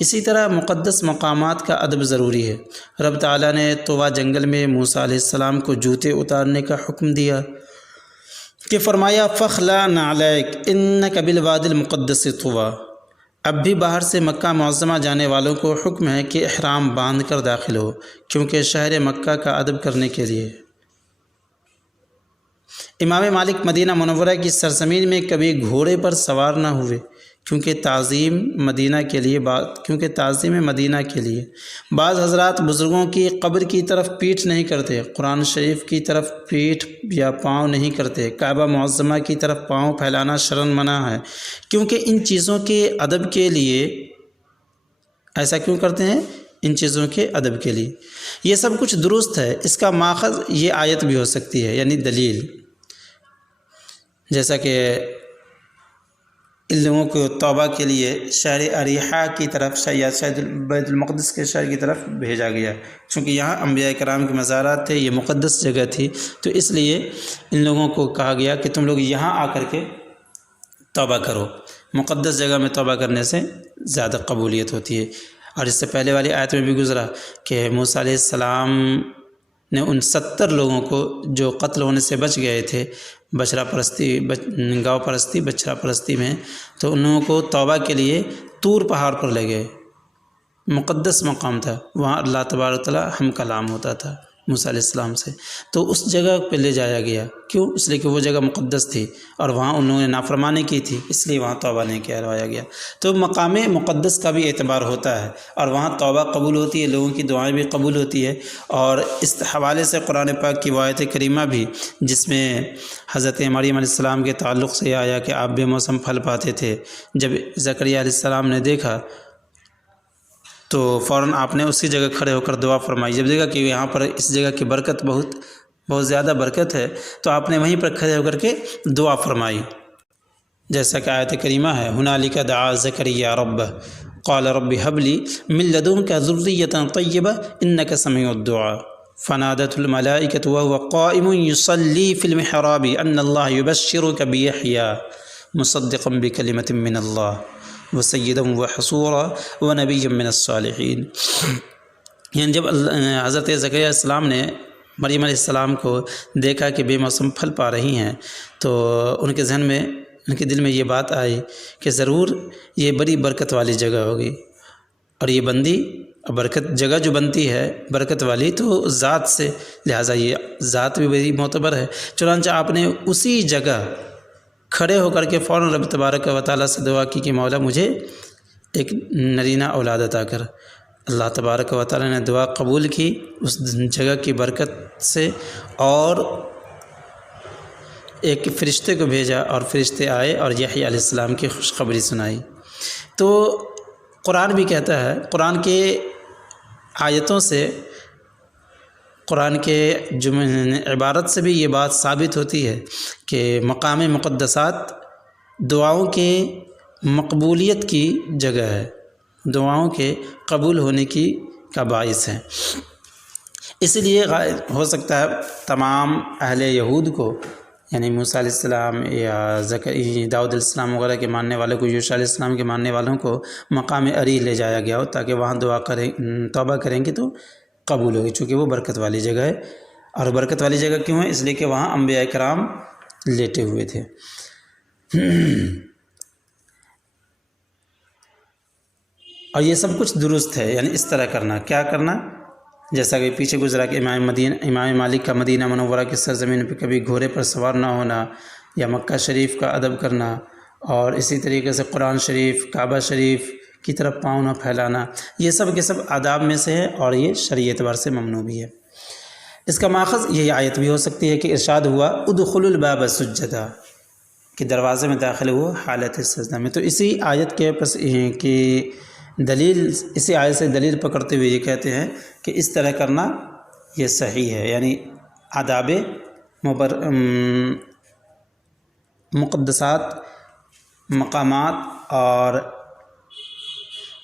اسی طرح مقدس مقامات کا ادب ضروری ہے۔ رب تعالیٰ نے طویٰ جنگل میں موسیٰ علیہ السلام کو جوتے اتارنے کا حکم دیا کہ فرمایا فخلع نعلیک انک بالوادی المقدس طویٰ۔ اب بھی باہر سے مکہ معظمہ جانے والوں کو حکم ہے کہ احرام باندھ کر داخل ہو، کیونکہ شہر مکہ کا ادب کرنے کے لیے۔ امام مالک مدینہ منورہ کی سرزمین میں کبھی گھوڑے پر سوار نہ ہوئے، کیونکہ تعظیم مدینہ کے لیے۔ بعض حضرات بزرگوں کی قبر کی طرف پیٹھ نہیں کرتے، قرآن شریف کی طرف پیٹھ یا پاؤں نہیں کرتے، کعبہ معظمہ کی طرف پاؤں پھیلانا شرعاً منع ہے، کیونکہ ان چیزوں کے ادب کے لیے۔ ایسا کیوں کرتے ہیں؟ ان چیزوں کے ادب کے لیے۔ یہ سب کچھ درست ہے، اس کا ماخذ یہ آیت بھی ہو سکتی ہے، یعنی دلیل، جیسا کہ ان لوگوں کو توبہ کے لیے شہر اریحہ کی طرف یا شاید بیت المقدس کے شہر کی طرف بھیجا گیا، چونکہ یہاں انبیاء کرام کے مزارات تھے، یہ مقدس جگہ تھی، تو اس لیے ان لوگوں کو کہا گیا کہ تم لوگ یہاں آ کر کے توبہ کرو۔ مقدس جگہ میں توبہ کرنے سے زیادہ قبولیت ہوتی ہے۔ اور اس سے پہلے والی آیت میں بھی گزرا کہ موسیٰ علیہ السلام نے ان 70 لوگوں کو جو قتل ہونے سے بچ گئے تھے گاؤں پرستی بچڑا پرستی میں، تو ان لوگوں کو توبہ کے لیے طور پہاڑ پر لے گئے، مقدس مقام تھا، وہاں اللہ تبارک و تعالیٰ ہم کلام ہوتا تھا موسیٰ علیہ السلام سے، تو اس جگہ پہ لے جایا گیا۔ کیوں؟ اس لیے کہ وہ جگہ مقدس تھی اور وہاں ان لوگوں نے نافرمانی کی تھی، اس لیے وہاں توبہ نہیں کروایا گیا۔ تو مقام مقدس کا بھی اعتبار ہوتا ہے، اور وہاں توبہ قبول ہوتی ہے، لوگوں کی دعائیں بھی قبول ہوتی ہے۔ اور اس حوالے سے قرآن پاک کی آیت کریمہ بھی، جس میں حضرت مریم علیہ السلام کے تعلق سے یہ آیا کہ آپ بے موسم پھل پاتے تھے، جب زکریا علیہ السلام نے دیکھا تو فوراً آپ نے اسی جگہ کھڑے ہو کر دعا فرمائی۔ جب دیکھا کہ یہاں پر اس جگہ کی برکت بہت زیادہ برکت ہے، تو آپ نے وہیں پر کھڑے ہو کر کے دعا فرمائی، جیسا کہ آیت کریمہ ہے ہنالک دعا زکریا ربہ قال رب هب لي من لدنك ذرية طيبة إنك سميع الدعاء فنادته الملائكة وهو قائم يصلي في المحراب أن الله يبشرك بيحيى مصدقا بكلمة من الله وسیدا وحصورا ونبیا من الصالحین۔ یعنی جب حضرت زکریا علیہ السلام نے مریم علیہ السلام کو دیکھا کہ بے موسم پھل پا رہی ہیں، تو ان کے ذہن میں، ان کے دل میں یہ بات آئی کہ ضرور یہ بڑی برکت والی جگہ ہوگی، اور یہ بندی برکت جگہ جو بنتی ہے برکت والی تو ذات سے، لہٰذا یہ ذات بھی بڑی معتبر ہے۔ چنانچہ آپ نے اسی جگہ کھڑے ہو کر کے فوراً رب تبارک و تعالیٰ سے دعا کی کہ مولا مجھے ایک نرینہ اولاد عطا کر۔ اللہ تبارک و تعالیٰ نے دعا قبول کی اس جگہ کی برکت سے، اور ایک فرشتے کو بھیجا، اور فرشتے آئے اور یحییٰ علیہ السلام کی خوشخبری سنائی۔ تو قرآن بھی کہتا ہے، قرآن کے آیتوں سے، قرآن کے عبارت سے بھی یہ بات ثابت ہوتی ہے کہ مقام مقدسات دعاؤں کے مقبولیت کی جگہ ہے، دعاؤں کے قبول ہونے کا باعث ہے۔ اس لیے ہو سکتا ہے تمام اہل یہود کو یعنی موسیٰ علیہ السلام یا داؤد علیہ السلام وغیرہ کے ماننے والوں کو، یوشع علیہ السلام کے ماننے والوں کو مقام عری لے جایا گیا ہو تاکہ وہاں دعا کریں، توبہ کریں گے تو قبول ہوگی، چونکہ وہ برکت والی جگہ ہے۔ اور برکت والی جگہ کیوں ہے؟ اس لیے کہ وہاں انبیاء کرام لیٹے ہوئے تھے۔ اور یہ سب کچھ درست ہے، یعنی اس طرح کرنا، کیا کرنا؟ جیسا کہ پیچھے گزرا کہ امام مالک کا مدینہ منورہ کی سرزمین پہ کبھی گھوڑے پر سوار نہ ہونا، یا مکہ شریف کا ادب کرنا، اور اسی طریقے سے قرآن شریف، کعبہ شریف کی طرف پاؤں نہ پھیلانا، یہ سب کے سب آداب میں سے ہے، اور یہ شرعی اعتبار سے ممنوع بھی ہے۔ اس کا ماخذ یہ آیت بھی ہو سکتی ہے کہ ارشاد ہوا ادخلوا الباب سجدا، کہ دروازے میں داخل ہو حالت سجدہ میں۔ تو اسی آیت کی دلیل، اسی آیت سے دلیل پکڑتے ہوئے یہ کہتے ہیں کہ اس طرح کرنا یہ صحیح ہے، یعنی آداب مقدسات، مقامات اور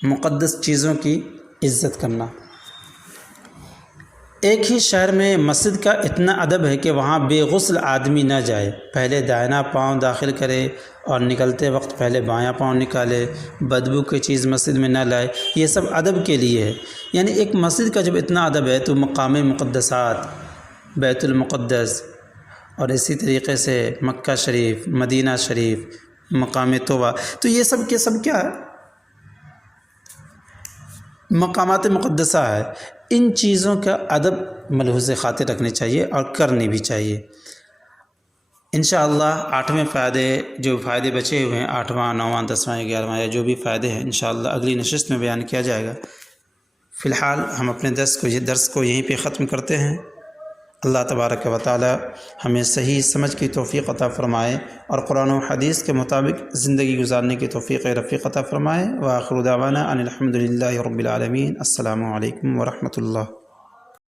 مقدس چیزوں کی عزت کرنا۔ ایک ہی شہر میں مسجد کا اتنا ادب ہے کہ وہاں بے غسل آدمی نہ جائے، پہلے دائنا پاؤں داخل کرے اور نکلتے وقت پہلے بایاں پاؤں نکالے، بدبو کی چیز مسجد میں نہ لائے، یہ سب ادب کے لیے ہے۔ یعنی ایک مسجد کا جب اتنا ادب ہے تو مقام مقدسات، بیت المقدس، اور اسی طریقے سے مکہ شریف، مدینہ شریف، مقام توبہ، تو یہ سب کے سب کیا ہے؟ مقامات مقدسہ ہے۔ ان چیزوں کا ادب ملحوظ خاطر رکھنے چاہیے اور کرنی بھی چاہیے۔ انشاءاللہ 8ویں جو فائدے بچے ہوئے ہیں، 8واں، 9واں، 10واں، 11واں، یا جو بھی فائدے ہیں انشاءاللہ اگلی نشست میں بیان کیا جائے گا۔ فی الحال ہم اپنے درس کو یہیں پہ ختم کرتے ہیں۔ اللہ تبارک و تعالی ہمیں صحیح سمجھ کی توفیق عطا فرمائے اور قرآن و حدیث کے مطابق زندگی گزارنے کی توفیق رفیق عطا فرمائے۔ وآخر دعوانا ان الحمد للہ رب العالمین۔ السلام علیکم ورحمۃ اللہ۔